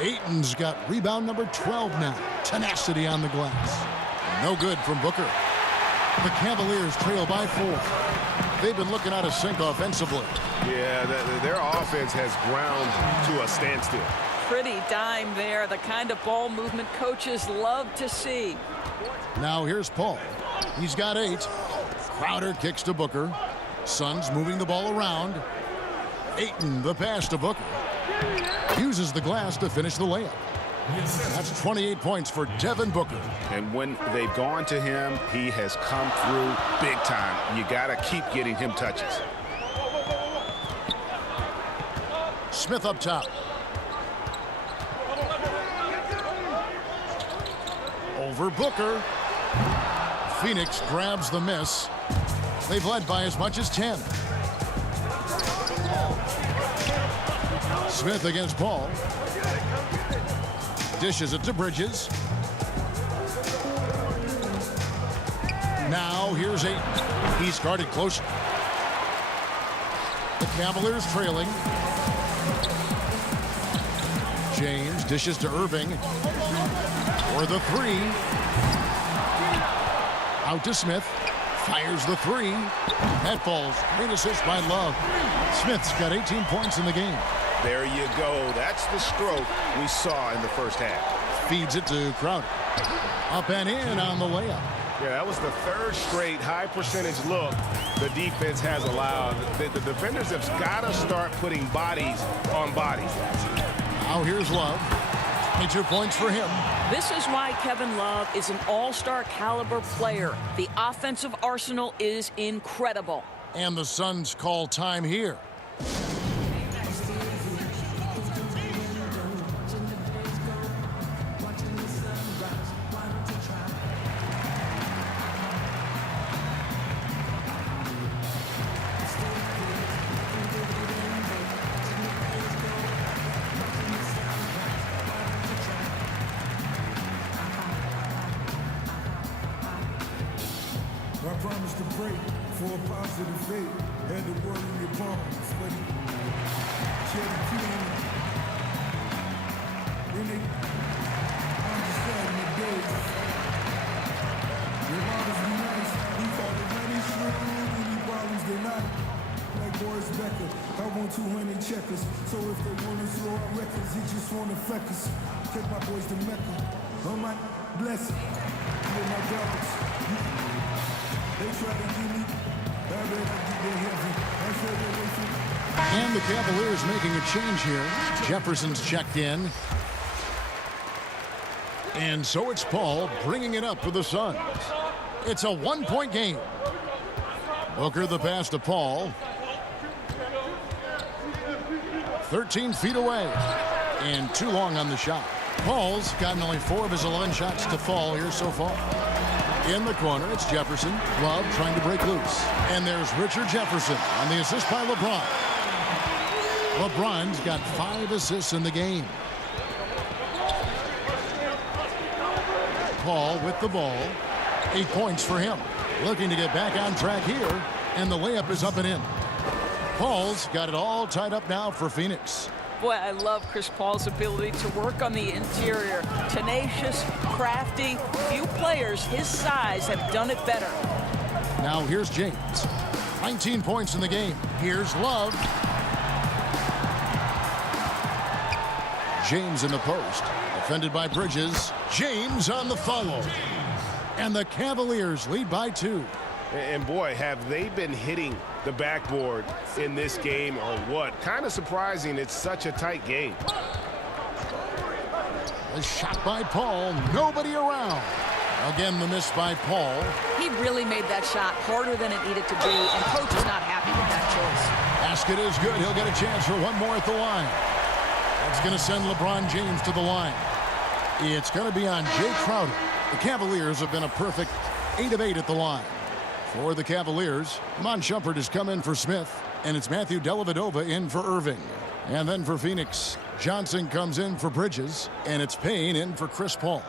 Ayton's got rebound number 12 now. Tenacity on the glass. No good from Booker. The Cavaliers trail by 4. They've been looking out of sync offensively. Yeah, their offense has ground to a standstill. Pretty dime there, the kind of ball movement coaches love to see. Now here's Paul. He's got 8. Crowder kicks to Booker. Suns moving the ball around. Ayton, the pass to Booker. Uses the glass to finish the layup. That's 28 points for Devin Booker. And when they've gone to him, he has come through big time. You got to keep getting him touches. Smith up top. Over Booker. Phoenix grabs the miss. They've led by as much as 10. Smith against Paul. Dishes it to Bridges. Now here's Ayton. He's guarded closer. The Cavaliers trailing. James dishes to Irving. For the 3. Out to Smith. Fires the 3. That falls. Great assist by Love. Smith's got 18 points in the game. There you go. That's the stroke we saw in the first half. Feeds it to Crowder. Up and in on the layup. Yeah, that was the 3rd straight high percentage look the defense has allowed. The defenders have got to start putting bodies on bodies. Now here's Love. 22 points for him. This is why Kevin Love is an all-star caliber player. The offensive arsenal is incredible. And the Suns call time here. I promise to pray for a positive fate. Had the word in your palms, but shed the key in it. Then they understand the days. Your mothers be nice. We thought the money shrewd, any problems they not. Like Boris Becker, I want 200 checkers. So if they want to throw out records, he just want to fleck us. Take my boys to Mecca. Oh my blessing. With my dogs. They try to give me, and the Cavaliers making a change here. Jefferson's checked in. And so it's Paul bringing it up for the Suns. It's a 1-point game. Booker the pass to Paul. 13 feet away. And too long on the shot. Paul's gotten only 4 of his 11 shots to fall here so far. In the corner, it's Jefferson. Love trying to break loose. And there's Richard Jefferson on the assist by LeBron. LeBron's got 5 assists in the game. Paul with the ball. 8 points for him. Looking to get back on track here. And the layup is up and in. Paul's got it all tied up now for Phoenix. Boy, I love Chris Paul's ability to work on the interior. Tenacious, crafty. Few players his size have done it better. Now here's James. 19 points in the game. Here's Love. James in the post. Defended by Bridges. James on the follow. And the Cavaliers lead by 2. And boy, have they been hitting the backboard in this game or what? Kind of surprising. It's such a tight game. A shot by Paul. Nobody around. Again, the miss by Paul. He really made that shot harder than it needed to be, and coach is not happy with that choice. Basket is good. He'll get a chance for one more at the line. That's going to send LeBron James to the line. It's going to be on Jay Crowder. The Cavaliers have been a perfect 8 of 8 at the line. For the Cavaliers, Mon Shumpert has come in for Smith, and it's Matthew Dellavedova in for Irving. And then for Phoenix, Johnson comes in for Bridges, and it's Payne in for Chris Paul.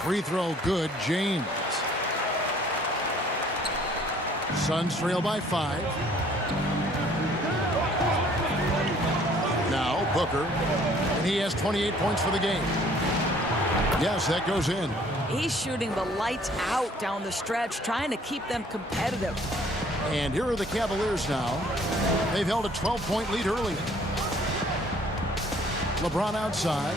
Free throw good, James. Suns trail by 5. Now Booker, and he has 28 points for the game. Yes, that goes in. He's shooting the lights out down the stretch, trying to keep them competitive. And here are the Cavaliers now. They've held a 12-point lead earlier. LeBron outside.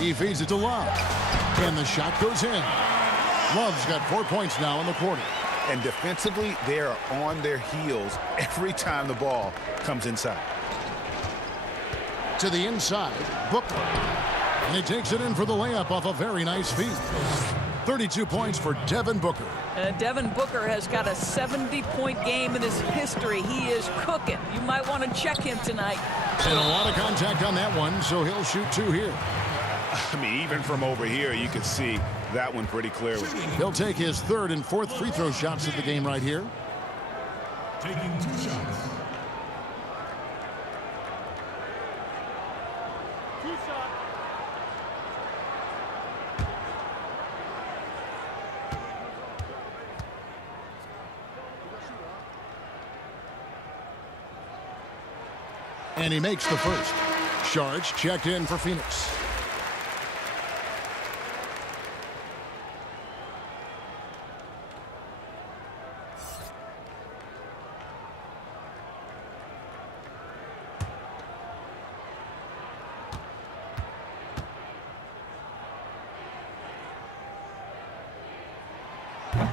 He feeds it to Love. And the shot goes in. Love's got 4 points now in the quarter. And defensively, they are on their heels every time the ball comes inside. To the inside, Booker. And he takes it in for the layup off a very nice feed. 32 points for Devin Booker. Devin Booker has got a 70-point game in his history. He is cooking. You might want to check him tonight. And a lot of contact on that one, so he'll shoot 2 here. I mean, even from over here, you can see that one pretty clearly. He'll take his 3rd and 4th free throw shots of the game right here. Taking 2 shots. And he makes the first. Sharge checked in for Phoenix.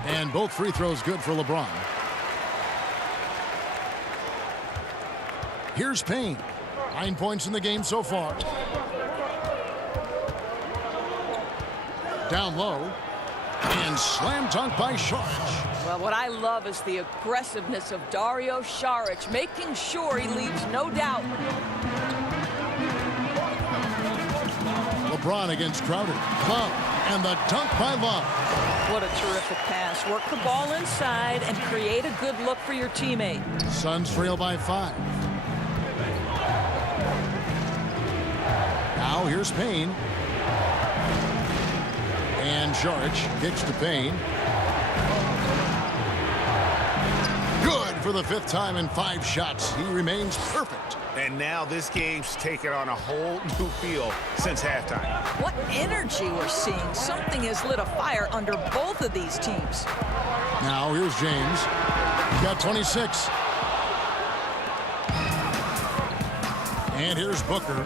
And both free throws good for LeBron. Here's Payne. 9 points in the game so far. Down low. And slam dunk by Saric. Well, what I love is the aggressiveness of Dario Saric, making sure he leaves no doubt. LeBron against Crowder. Love. And the dunk by Love. What a terrific pass. Work the ball inside and create a good look for your teammate. Suns trail by 5. Now here's Payne. And Saric kicks to Payne. Good for the 5th time in 5 shots. He remains perfect. And now this game's taken on a whole new feel since halftime. What energy we're seeing. Something has lit a fire under both of these teams. Now here's James. He's got 26. And here's Booker.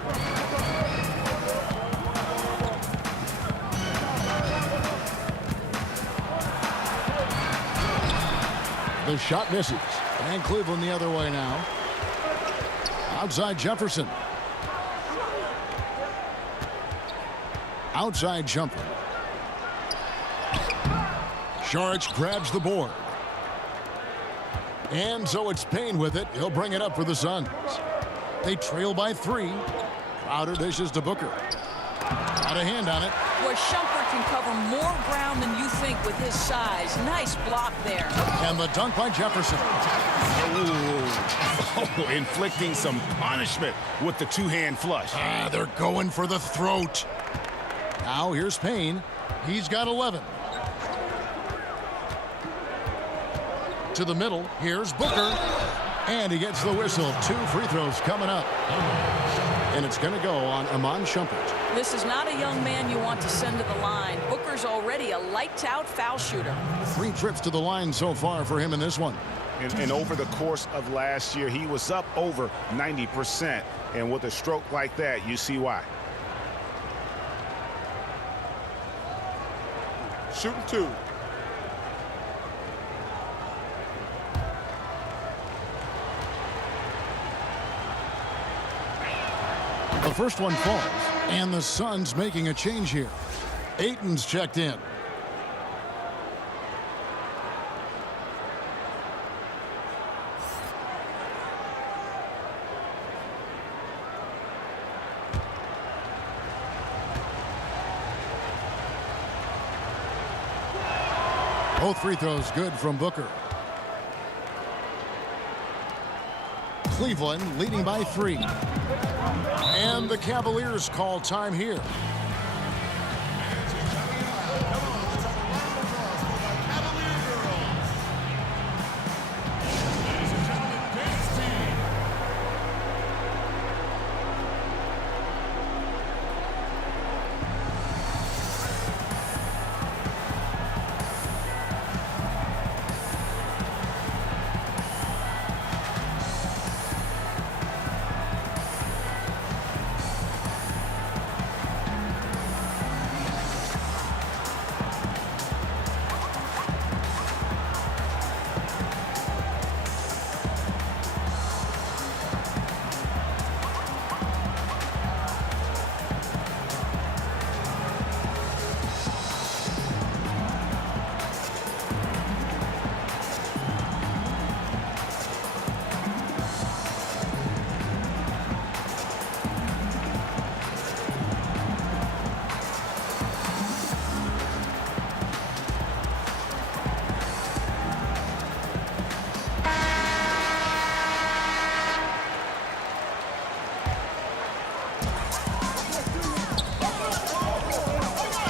The shot misses. And Cleveland the other way now. Outside Jefferson. Outside jumper. Saric grabs the board. And so it's Payne with it. He'll bring it up for the Suns. They trail by 3. Crowder dishes to Booker. Got a hand on it. Boy, Shumpert can cover more ground than you think with his size. Nice block there. And the dunk by Jefferson. Oh, inflicting some punishment with the two-hand flush. They're going for the throat. Now here's Payne. He's got 11. To the middle. Here's Booker. And he gets the whistle. 2 free throws coming up. And it's going to go on Iman Shumpert. This is not a young man you want to send to the line. Booker's already a lights-out foul shooter. 3 trips to the line so far for him in this one. And over the course of last year, he was up over 90%. And with a stroke like that, you see why. Shooting 2. The first one falls, and the Suns making a change here. Ayton's checked in. Both free throws good from Booker. Cleveland leading by 3. And the Cavaliers call time here.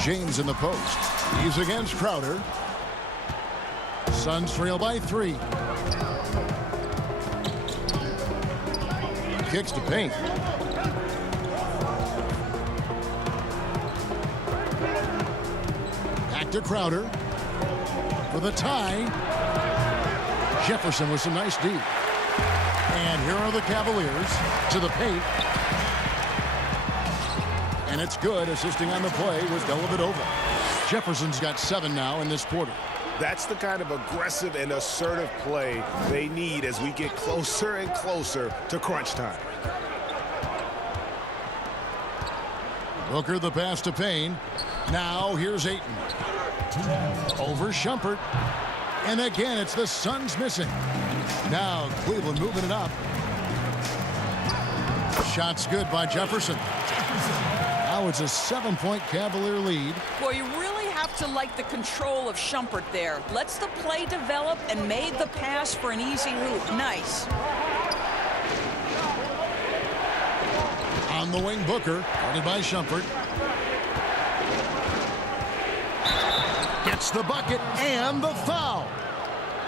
James in the post. He's against Crowder. Suns trail by 3. Kicks to Payne. Back to Crowder for the tie. Jefferson with some nice D. And here are the Cavaliers to the paint. And it's good. Assisting on the play was Dellavedova. Jefferson's got 7 now in this quarter. That's the kind of aggressive and assertive play they need as we get closer and closer to crunch time. Booker the pass to Payne. Now here's Ayton. Over Shumpert. And again, it's the Suns missing. Now Cleveland moving it up. Shots good by Jefferson. Now it's a 7-point Cavalier lead. Boy, you really have to like the control of Shumpert there. Lets the play develop and made the pass for an easy hoop. Nice. On the wing, Booker, guarded by Shumpert. Gets the bucket and the foul.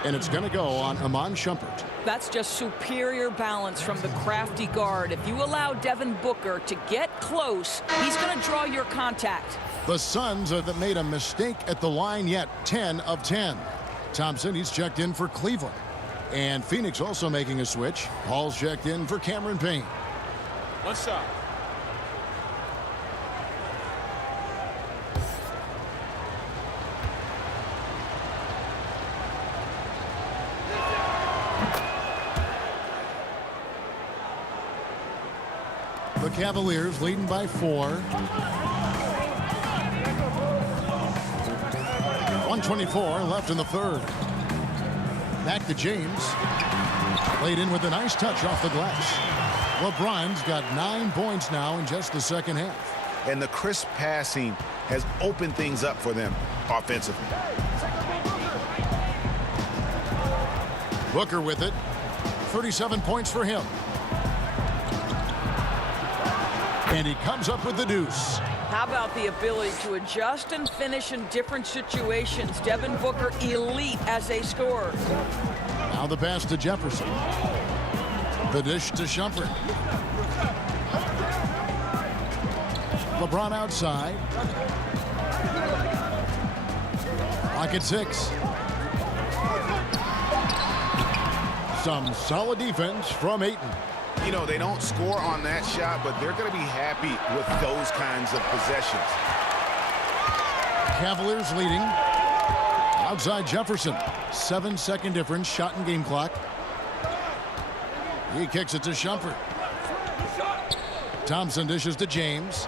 And it's going to go on Iman Shumpert. That's just superior balance from the crafty guard. If you allow Devin Booker to get close, he's going to draw your contact. The Suns haven't made a mistake at the line yet. 10 of 10. Thompson, he's checked in for Cleveland. And Phoenix also making a switch. Hall's checked in for Cameron Payne. One shot. The Cavaliers leading by 4. 1:24 left in the third. Back to James. Played in with a nice touch off the glass. LeBron's got 9 points now in just the second half. and the crisp passing has opened things up for them offensively. Booker with it. 37 points for him. And he comes up with the deuce. How about the ability to adjust and finish in different situations? Devin Booker, elite as a scorer. Now the pass to Jefferson. The dish to Shumpert. LeBron outside. Clock at 6. Some solid defense from Ayton. You know, they don't score on that shot, but they're going to be happy with those kinds of possessions. Cavaliers leading. Outside Jefferson. 7-second difference, shot and game clock. He kicks it to Shumpert. Thompson dishes to James.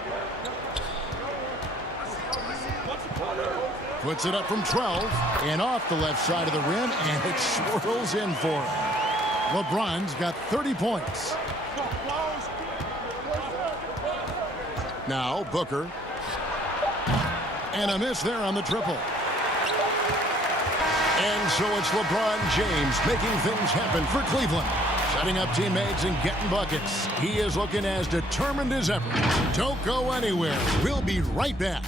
Puts it up from 12 and off the left side of the rim, and it swirls in for him. LeBron's got 30 points. Now Booker. And a miss there on the triple. And so it's LeBron James making things happen for Cleveland. Setting up teammates and getting buckets. He is looking as determined as ever. Don't go anywhere. We'll be right back.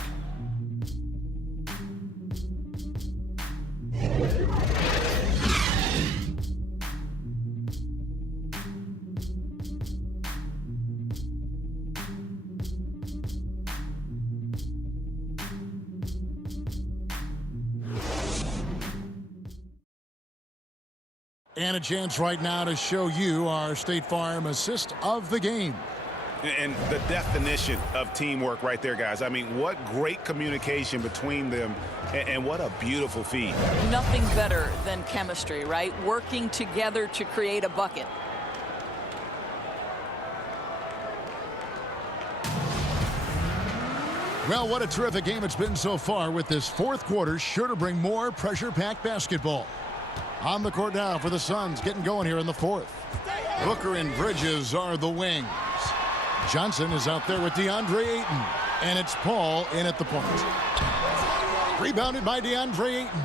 And a chance right now to show you our State Farm assist of the game. And the definition of teamwork right there, guys. I mean, what great communication between them, and what a beautiful feed. Nothing better than chemistry, right? Working together to create a bucket. Well, what a terrific game it's been so far, with this fourth quarter sure to bring more pressure-packed basketball. On the court now for the Suns, getting going here in the fourth. Booker and Bridges are the wings. Johnson is out there with DeAndre Ayton. And it's Paul in at the point. Rebounded by DeAndre Ayton.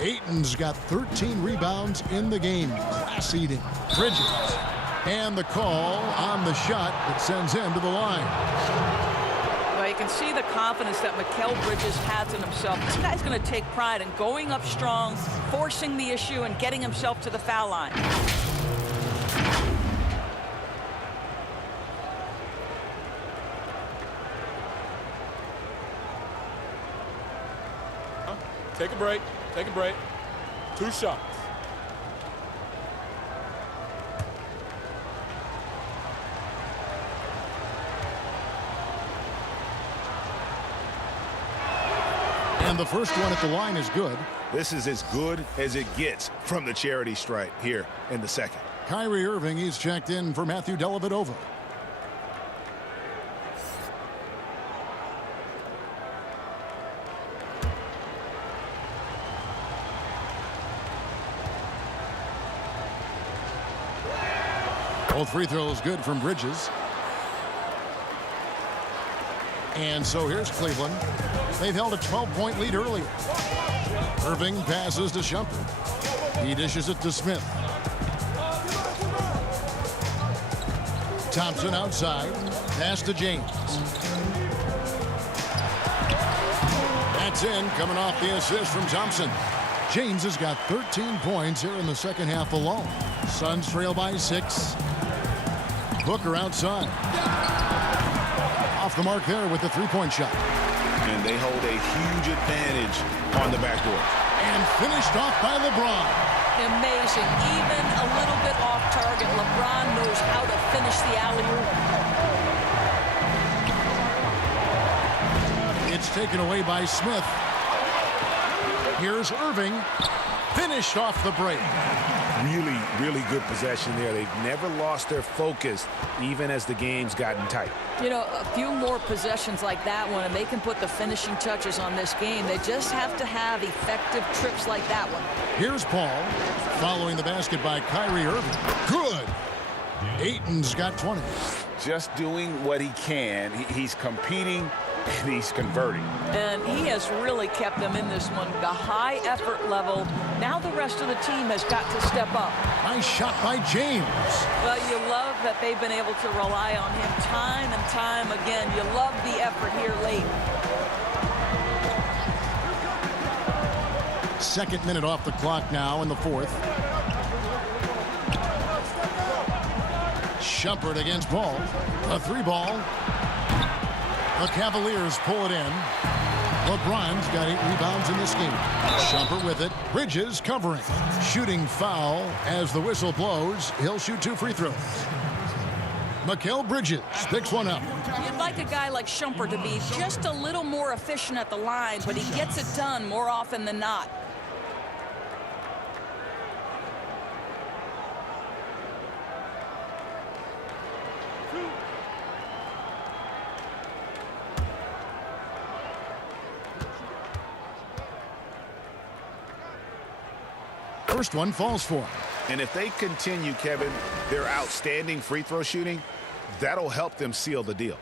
Ayton's got 13 rebounds in the game. Class-eating. Bridges. And the call on the shot that sends him to the line. Well, you can see the confidence that Mikal Bridges has in himself. This guy's going to take pride in going up strong, forcing the issue, and getting himself to the foul line. Take a break. Take a break. 2 shots. And the first one at the line is good. This is as good as it gets from the charity stripe here in the second. Kyrie Irving, he's checked in for Matthew Dellavedova. Both free throws good from Bridges. And so here's Cleveland. They've held a 12-point lead earlier. Irving passes to Shumpert. He dishes it to Smith. Thompson outside. Pass to James. That's in, coming off the assist from Thompson. James has got 13 points here in the second half alone. Suns trail by 6. Booker outside. Off the mark there with the three-point shot. And they hold a huge advantage on the backboard. And finished off by LeBron. Amazing. Even a little bit off target, LeBron knows how to finish the alley-oop. It's taken away by Smith. Here's Irving. Finished off the break. Really, really good possession there. They've never lost their focus, even as the game's gotten tight. You know, a few more possessions like that one, and they can put the finishing touches on this game. They just have to have effective trips like that one. Here's Paul, following the basket by Kyrie Irving. Good. Ayton's got 20. just doing what he can. He's competing and he's converting. And he has really kept them in this one. The high effort level. Now the rest of the team has got to step up. Nice shot by James. Well, you love that they've been able to rely on him time and time again. You love the effort here late. Second minute off the clock now in the fourth. Shumpert against Paul. A 3-ball. The Cavaliers pull it in. LeBron's got 8 rebounds in this game. Shumpert with it. Bridges covering. Shooting foul as the whistle blows. He'll shoot 2 free throws. Mikal Bridges picks one up. You'd like a guy like Shumpert to be just a little more efficient at the line, but he gets it done more often than not. First one falls for him. And if they continue, Kevin, their outstanding free throw shooting, that'll help them seal the deal.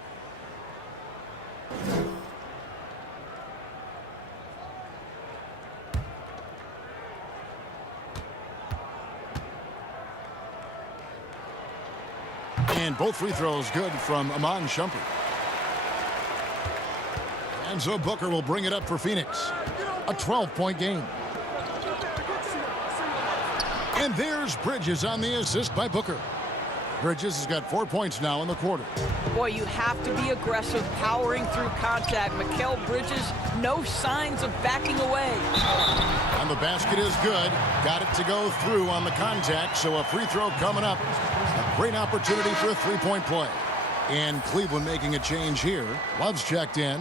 And both free throws good from Amon Shumpert. And so Booker will bring it up for Phoenix. A 12-point game. And there's Bridges on the assist by Booker. Bridges has got 4 points now in the quarter. Boy, you have to be aggressive, powering through contact. Mikal Bridges, no signs of backing away. And the basket is good. Got it to go through on the contact, so a free throw coming up. A great opportunity for a three-point play. And Cleveland making a change here. Love's checked in.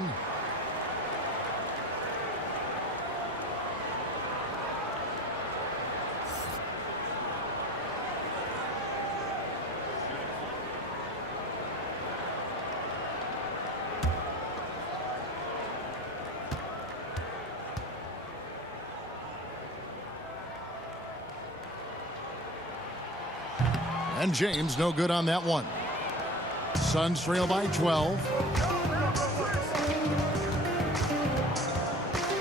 And James no good on that one. Suns trail by 12.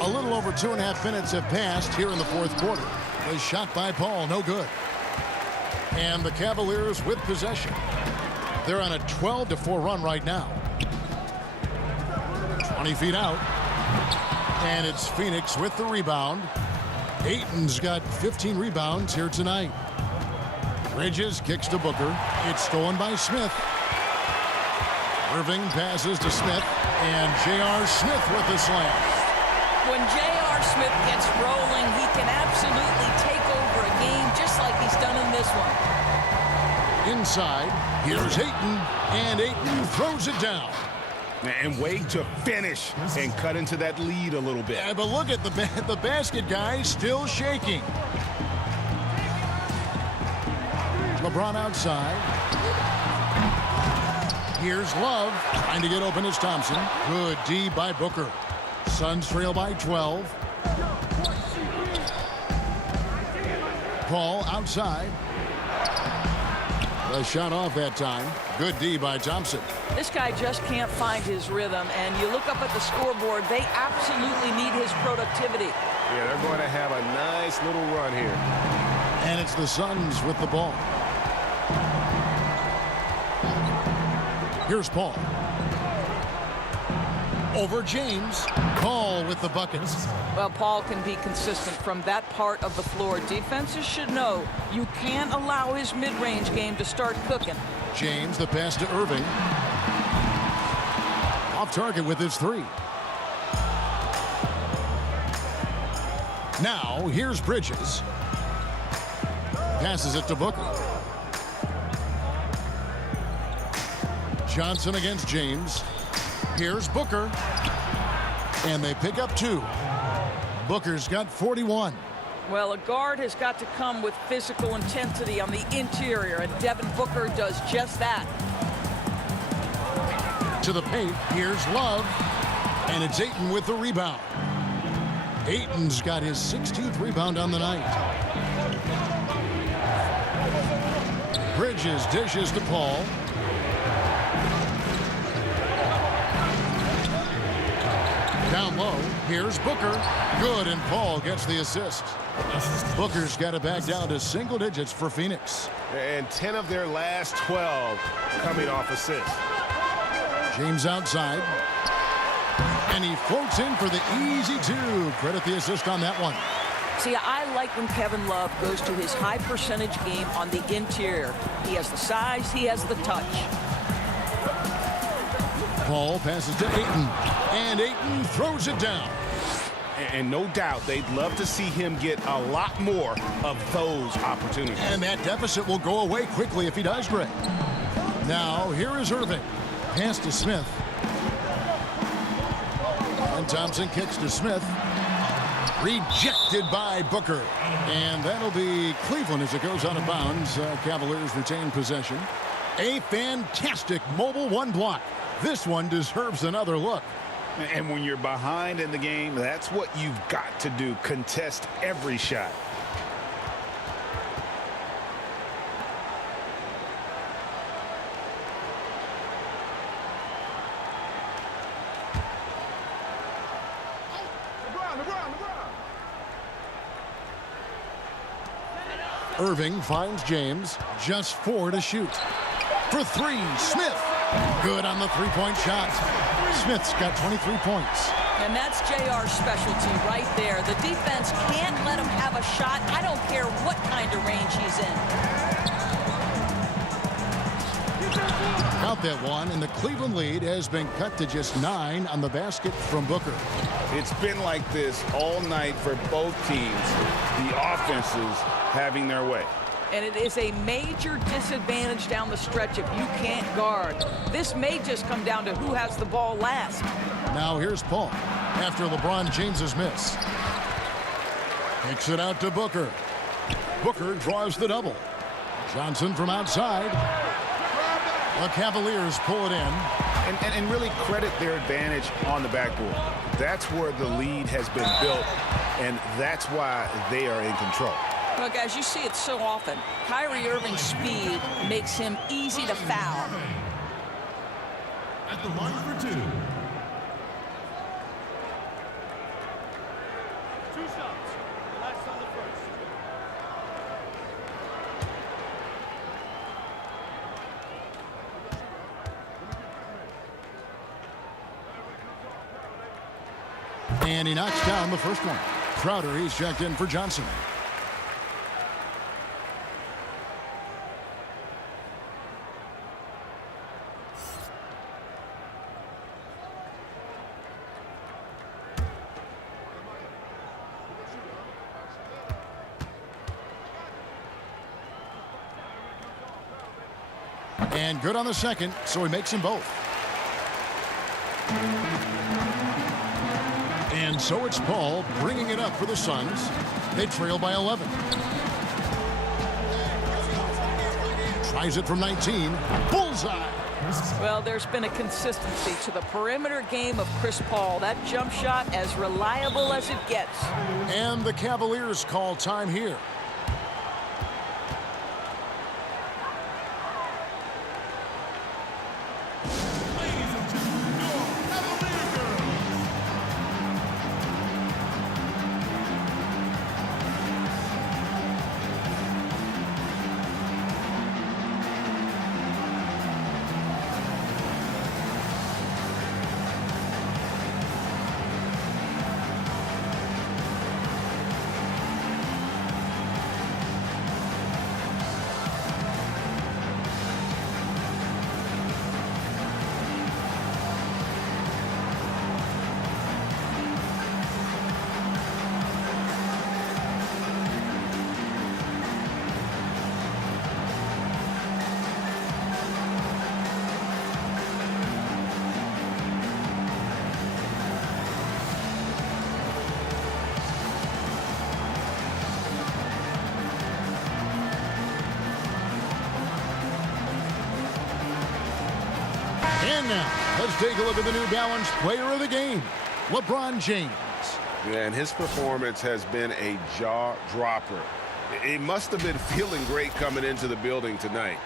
A little over 2.5 minutes have passed here in the fourth quarter. The shot by Paul, no good. And the Cavaliers with possession. They're on a 12-4 run right now. 20 feet out. And it's Phoenix with the rebound. Ayton's got 15 rebounds here tonight. Bridges kicks to Booker. It's stolen by Smith. Irving passes to Smith. And J.R. Smith with the slam. When J.R. Smith gets rolling, he can absolutely take over a game just like he's done in this one. Inside, here's Ayton. And Ayton throws it down. And wait to finish and cut into that lead a little bit. Yeah, but look at the basket guy still shaking. LeBron outside. Here's Love trying to get open as Thompson. Good D by Booker. Suns trail by 12. Paul outside. The shot off that time. Good D by Thompson. This guy just can't find his rhythm, and you look up at the scoreboard, they absolutely need his productivity. Yeah, they're going to have a nice little run here. And it's the Suns with the ball. Here's Paul. Over James. Paul with the buckets. Well, Paul can be consistent from that part of the floor. Defenses should know you can't allow his mid-range game to start cooking. James, the pass to Irving. Off target with his three. Now, here's Bridges. Passes it to Booker. Johnson against James. Here's Booker. And they pick up 2. Booker's got 41. Well, a guard has got to come with physical intensity on the interior, and Devin Booker does just that. To the paint, here's Love. And it's Ayton with the rebound. Ayton's got his 16th rebound on the night. Bridges dishes to Paul. Down low, here's Booker. Good, and Paul gets the assist. Booker's got it back down to single digits for Phoenix. And 10 of their last 12 coming off assists. James outside. And he floats in for the easy two. Credit the assist on that one. See, I like when Kevin Love goes to his high percentage game on the interior. He has the size, he has the touch. Paul passes to Ayton, and Ayton throws it down. And no doubt they'd love to see him get a lot more of those opportunities. And that deficit will go away quickly if he does, Greg. Now, here is Irving. Pass to Smith. And Thompson kicks to Smith. Rejected by Booker. And that'll be Cleveland as it goes out of bounds. Cavaliers retain possession. A fantastic mobile one block. This one deserves another look. And when you're behind in the game, that's what you've got to do. Contest every shot. Irving finds James. Just 4 to shoot. For 3, Smith. Good on the three-point shot. Smith's got 23 points. And that's JR's specialty right there. The defense can't let him have a shot. I don't care what kind of range he's in. Count that one, and the Cleveland lead has been cut to just 9 on the basket from Booker. It's been like this all night for both teams. The offenses having their way. And it is a major disadvantage down the stretch if you can't guard. This may just come down to who has the ball last. Now here's Paul after LeBron James's miss. Kicks it out to Booker. Booker draws the double. Johnson from outside. The Cavaliers pull it in. And really credit their advantage on the backboard. That's where the lead has been built, and that's why they are in control. Well, guys, you see it so often. Kyrie Irving's speed makes him easy to foul. At the line for 2. 2 shots. Last on the first. And he knocks down the first one. Crowder, he's checked in for Johnson. And good on the second, so he makes them both. And so it's Paul bringing it up for the Suns. They trail by 11. Tries it from 19. Bullseye. Well, there's been a consistency to the perimeter game of Chris Paul. That jump shot as reliable as it gets. And the Cavaliers call time here. And now, let's take a look at the New Balance player of the game, LeBron James. And his performance has been a jaw-dropper. He must have been feeling great coming into the building tonight,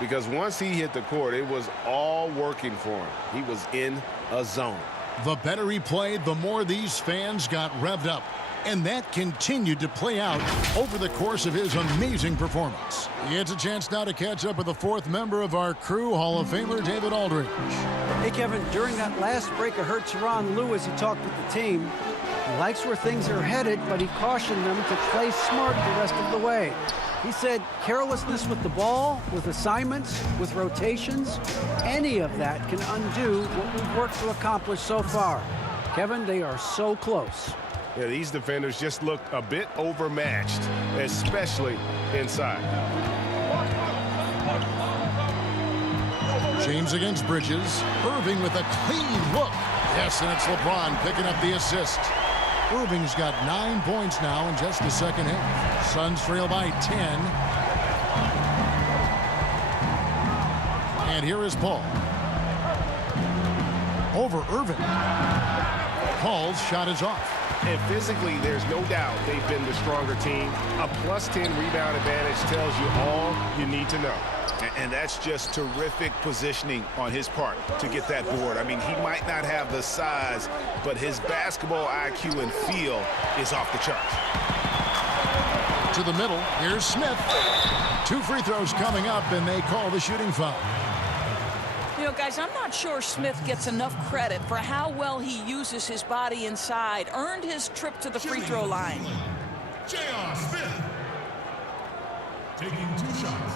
because once he hit the court, it was all working for him. He was in a zone. The better he played, the more these fans got revved up. And that continued to play out over the course of his amazing performance. He gets a chance now to catch up with the fourth member of our crew, Hall of Famer David Aldridge. Hey, Kevin, during that last break, I heard Tyronn Lue as he talked with the team. He likes where things are headed, but he cautioned them to play smart the rest of the way. He said carelessness with the ball, with assignments, with rotations, any of that can undo what we've worked to accomplish so far. Kevin, they are so close. Yeah, these defenders just looked a bit overmatched, especially inside. James against Bridges. Irving with a clean look. Yes, and it's LeBron picking up the assist. Irving's got 9 points now in just the second half. Suns trail by 10. And here is Paul. Over Irving. Paul's shot is off. And physically, there's no doubt they've been the stronger team. A +10 rebound advantage tells you all you need to know. And that's just terrific positioning on his part to get that board. I mean, he might not have the size, but his basketball IQ and feel is off the charts. To the middle, here's Smith. 2 free throws coming up, and they call the shooting foul. You know, guys, I'm not sure Smith gets enough credit for how well he uses his body inside. Earned his trip to the free throw line. J.R. Smith taking 2 shots.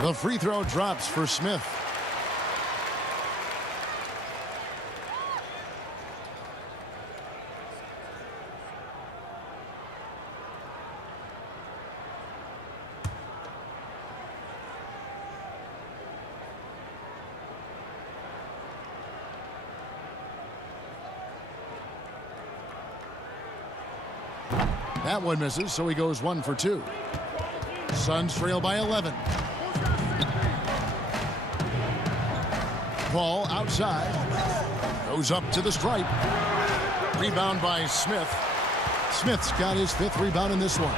The free throw drops for Smith. That one misses, so he goes 1 for 2. Suns trail by 11. Paul outside. Goes up to the stripe. Rebound by Smith. Smith's got his 5th rebound in this one.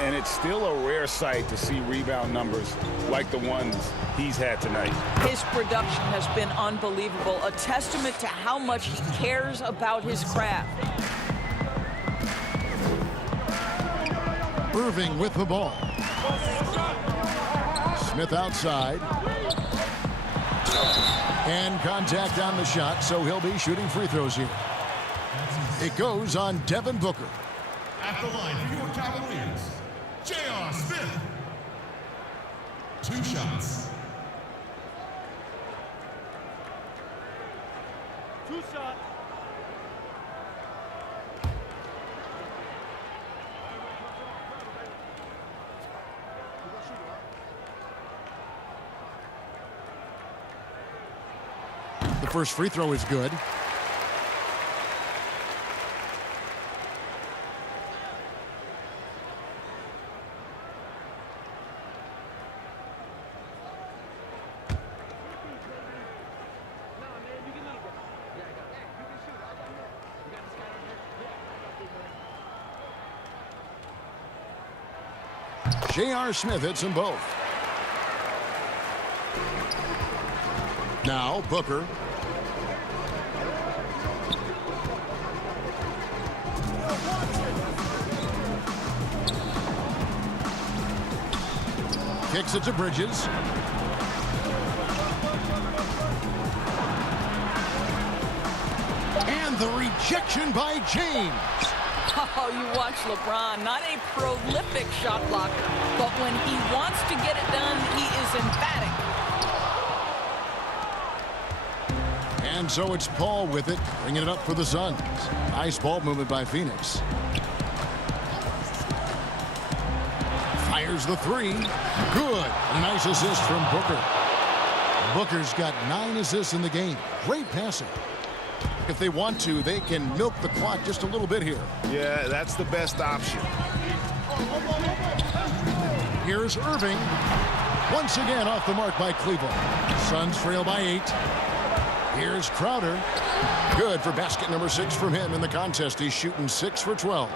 And it's still a rare sight to see rebound numbers like the ones he's had tonight. His production has been unbelievable, a testament to how much he cares about his craft. Irving with the ball. Smith outside. And contact on the shot, so he'll be shooting free throws here. It goes on Devin Booker. At the line for your Cavaliers, J.R. Smith. 2 shots. 2 shots. The first free throw is good. J.R. Smith hits them both. Now Booker. Kicks it to Bridges. And the rejection by James. Oh, you watch LeBron, not a prolific shot blocker, but when he wants to get it done, he is emphatic. And so it's Paul with it, bringing it up for the Suns. Nice ball movement by Phoenix. Fires the 3. Good. A nice assist from Booker. Booker's got 9 assists in the game. Great passing. If they want to, they can milk the clock just a little bit here. Yeah, that's the best option. Here's Irving. Once again off the mark by Cleveland. Suns trail by 8. Here's Crowder. Good for basket number 6 from him in the contest. He's shooting 6 for 12.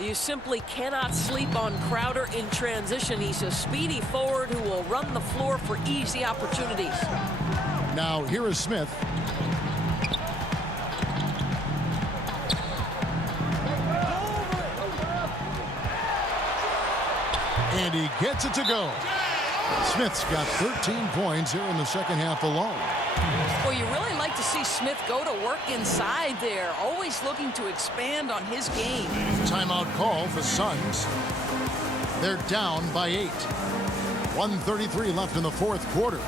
You simply cannot sleep on Crowder in transition. He's a speedy forward who will run the floor for easy opportunities. Now here is Smith. And he gets it to go. Smith's got 13 points here in the second half alone. Well, you really like to see Smith go to work inside there, always looking to expand on his game. Timeout call for Suns. They're down by 8. 1:33 left in the fourth quarter.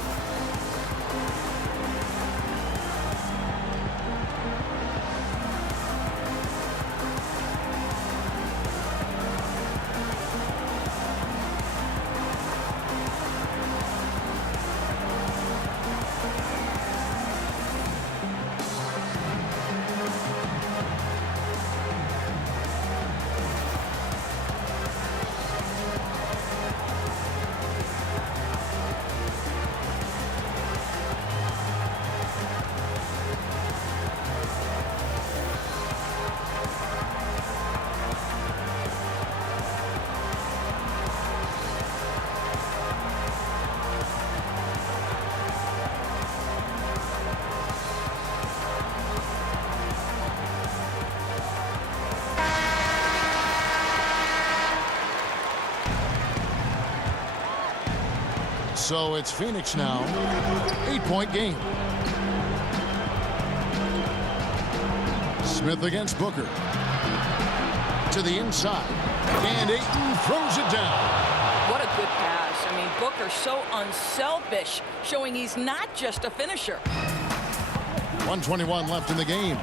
So it's Phoenix now. 8-point game. Smith against Booker. To the inside. And Ayton throws it down. What a good pass. I mean, Booker's so unselfish, showing he's not just a finisher. 1:21 left in the game.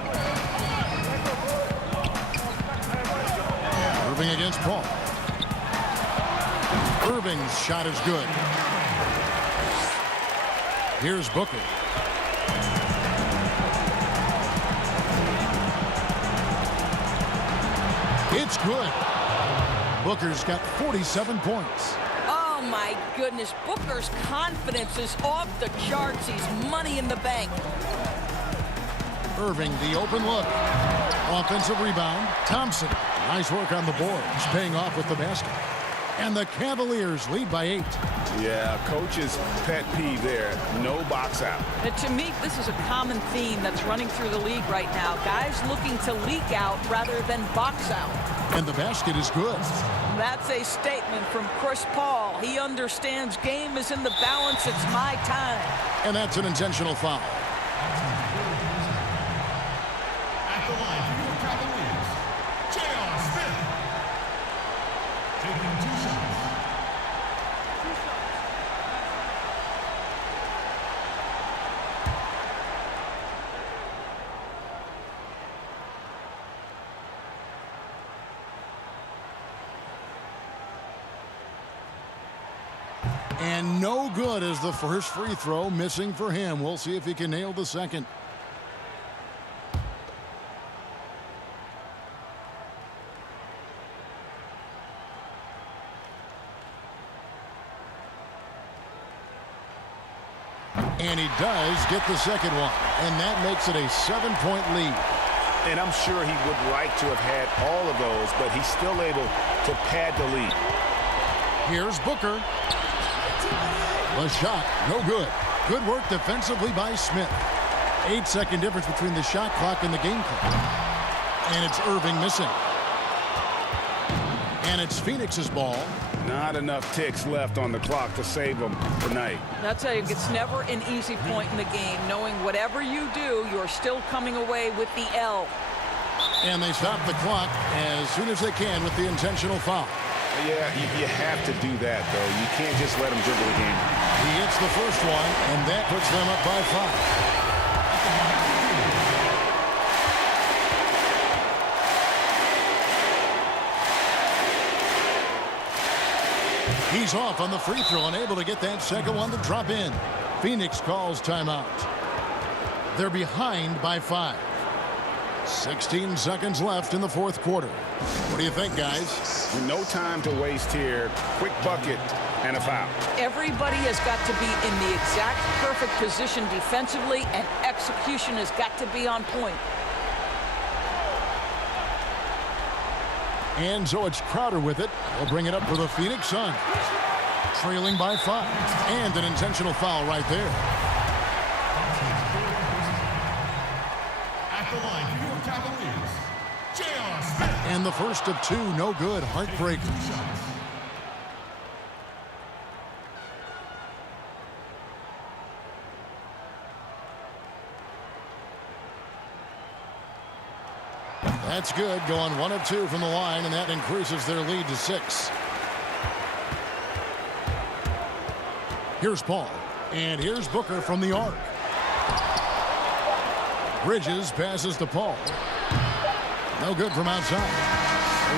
Irving against Paul. Irving's shot is good. Here's Booker. It's good. Booker's got 47 points. Oh, my goodness. Booker's confidence is off the charts. He's money in the bank. Irving, the open look. Offensive rebound. Thompson. Nice work on the boards. Paying off with the basket. And the Cavaliers lead by 8. Yeah, coach's pet peeve there. No box out. And to me, this is a common theme that's running through the league right now. Guys looking to leak out rather than box out. And the basket is good. That's a statement from Chris Paul. He understands game is in the balance. It's my time. And that's an intentional foul. At the line for your Cavaliers, J.R. Smith. Taking 2 shots. And no good as the first free throw missing for him. We'll see if he can nail the second. And he does get the second one. And that makes it a 7-point lead. And I'm sure he would like to have had all of those, but he's still able to pad the lead. Here's Booker. The shot, no good. Good work defensively by Smith. 8-second difference between the shot clock and the game clock. And it's Irving missing. And it's Phoenix's ball. Not enough ticks left on the clock to save them tonight. I'll tell you, it's never an easy point in the game, knowing whatever you do, you're still coming away with the L. And they stop the clock as soon as they can with the intentional foul. Yeah, you have to do that, though. You can't just let them dribble the game. He hits the first one, and that puts them up by 5. He's off on the free throw and able to get that second one to drop in. Phoenix calls timeout. They're behind by 5. 16 seconds left in the fourth quarter. What do you think, guys? No time to waste here. Quick bucket And a foul. Everybody has got to be in the exact perfect position defensively, and execution has got to be on point. And so it's Crowder with it. He'll bring it up for the Phoenix Suns. Trailing by 5. And an intentional foul right there. At the line for your Cavaliers, J.R. Smith. And the first of 2, no good. Heartbreakers. That's good. Going 1 of 2 from the line, and that increases their lead to 6. Here's Paul. And here's Booker from the arc. Bridges passes to Paul. No good from outside.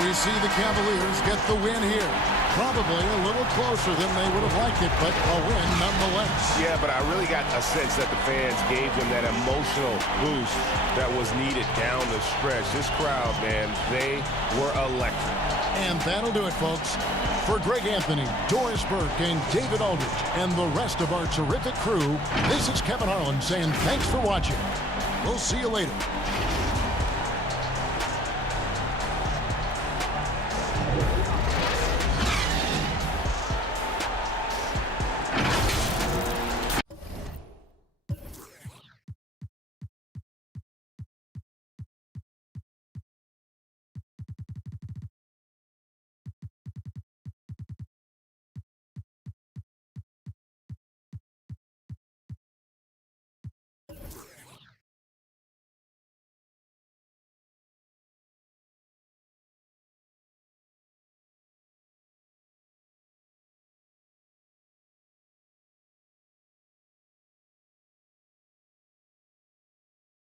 We see the Cavaliers get the win here. Probably a little closer than they would have liked it, but a win nonetheless. Yeah, but I really got a sense that the fans gave them that emotional boost that was needed down the stretch. This crowd, man, they were electric. And that'll do it, folks. For Greg Anthony, Doris Burke, and David Aldridge, and the rest of our terrific crew, this is Kevin Harlan saying thanks for watching. We'll see you later.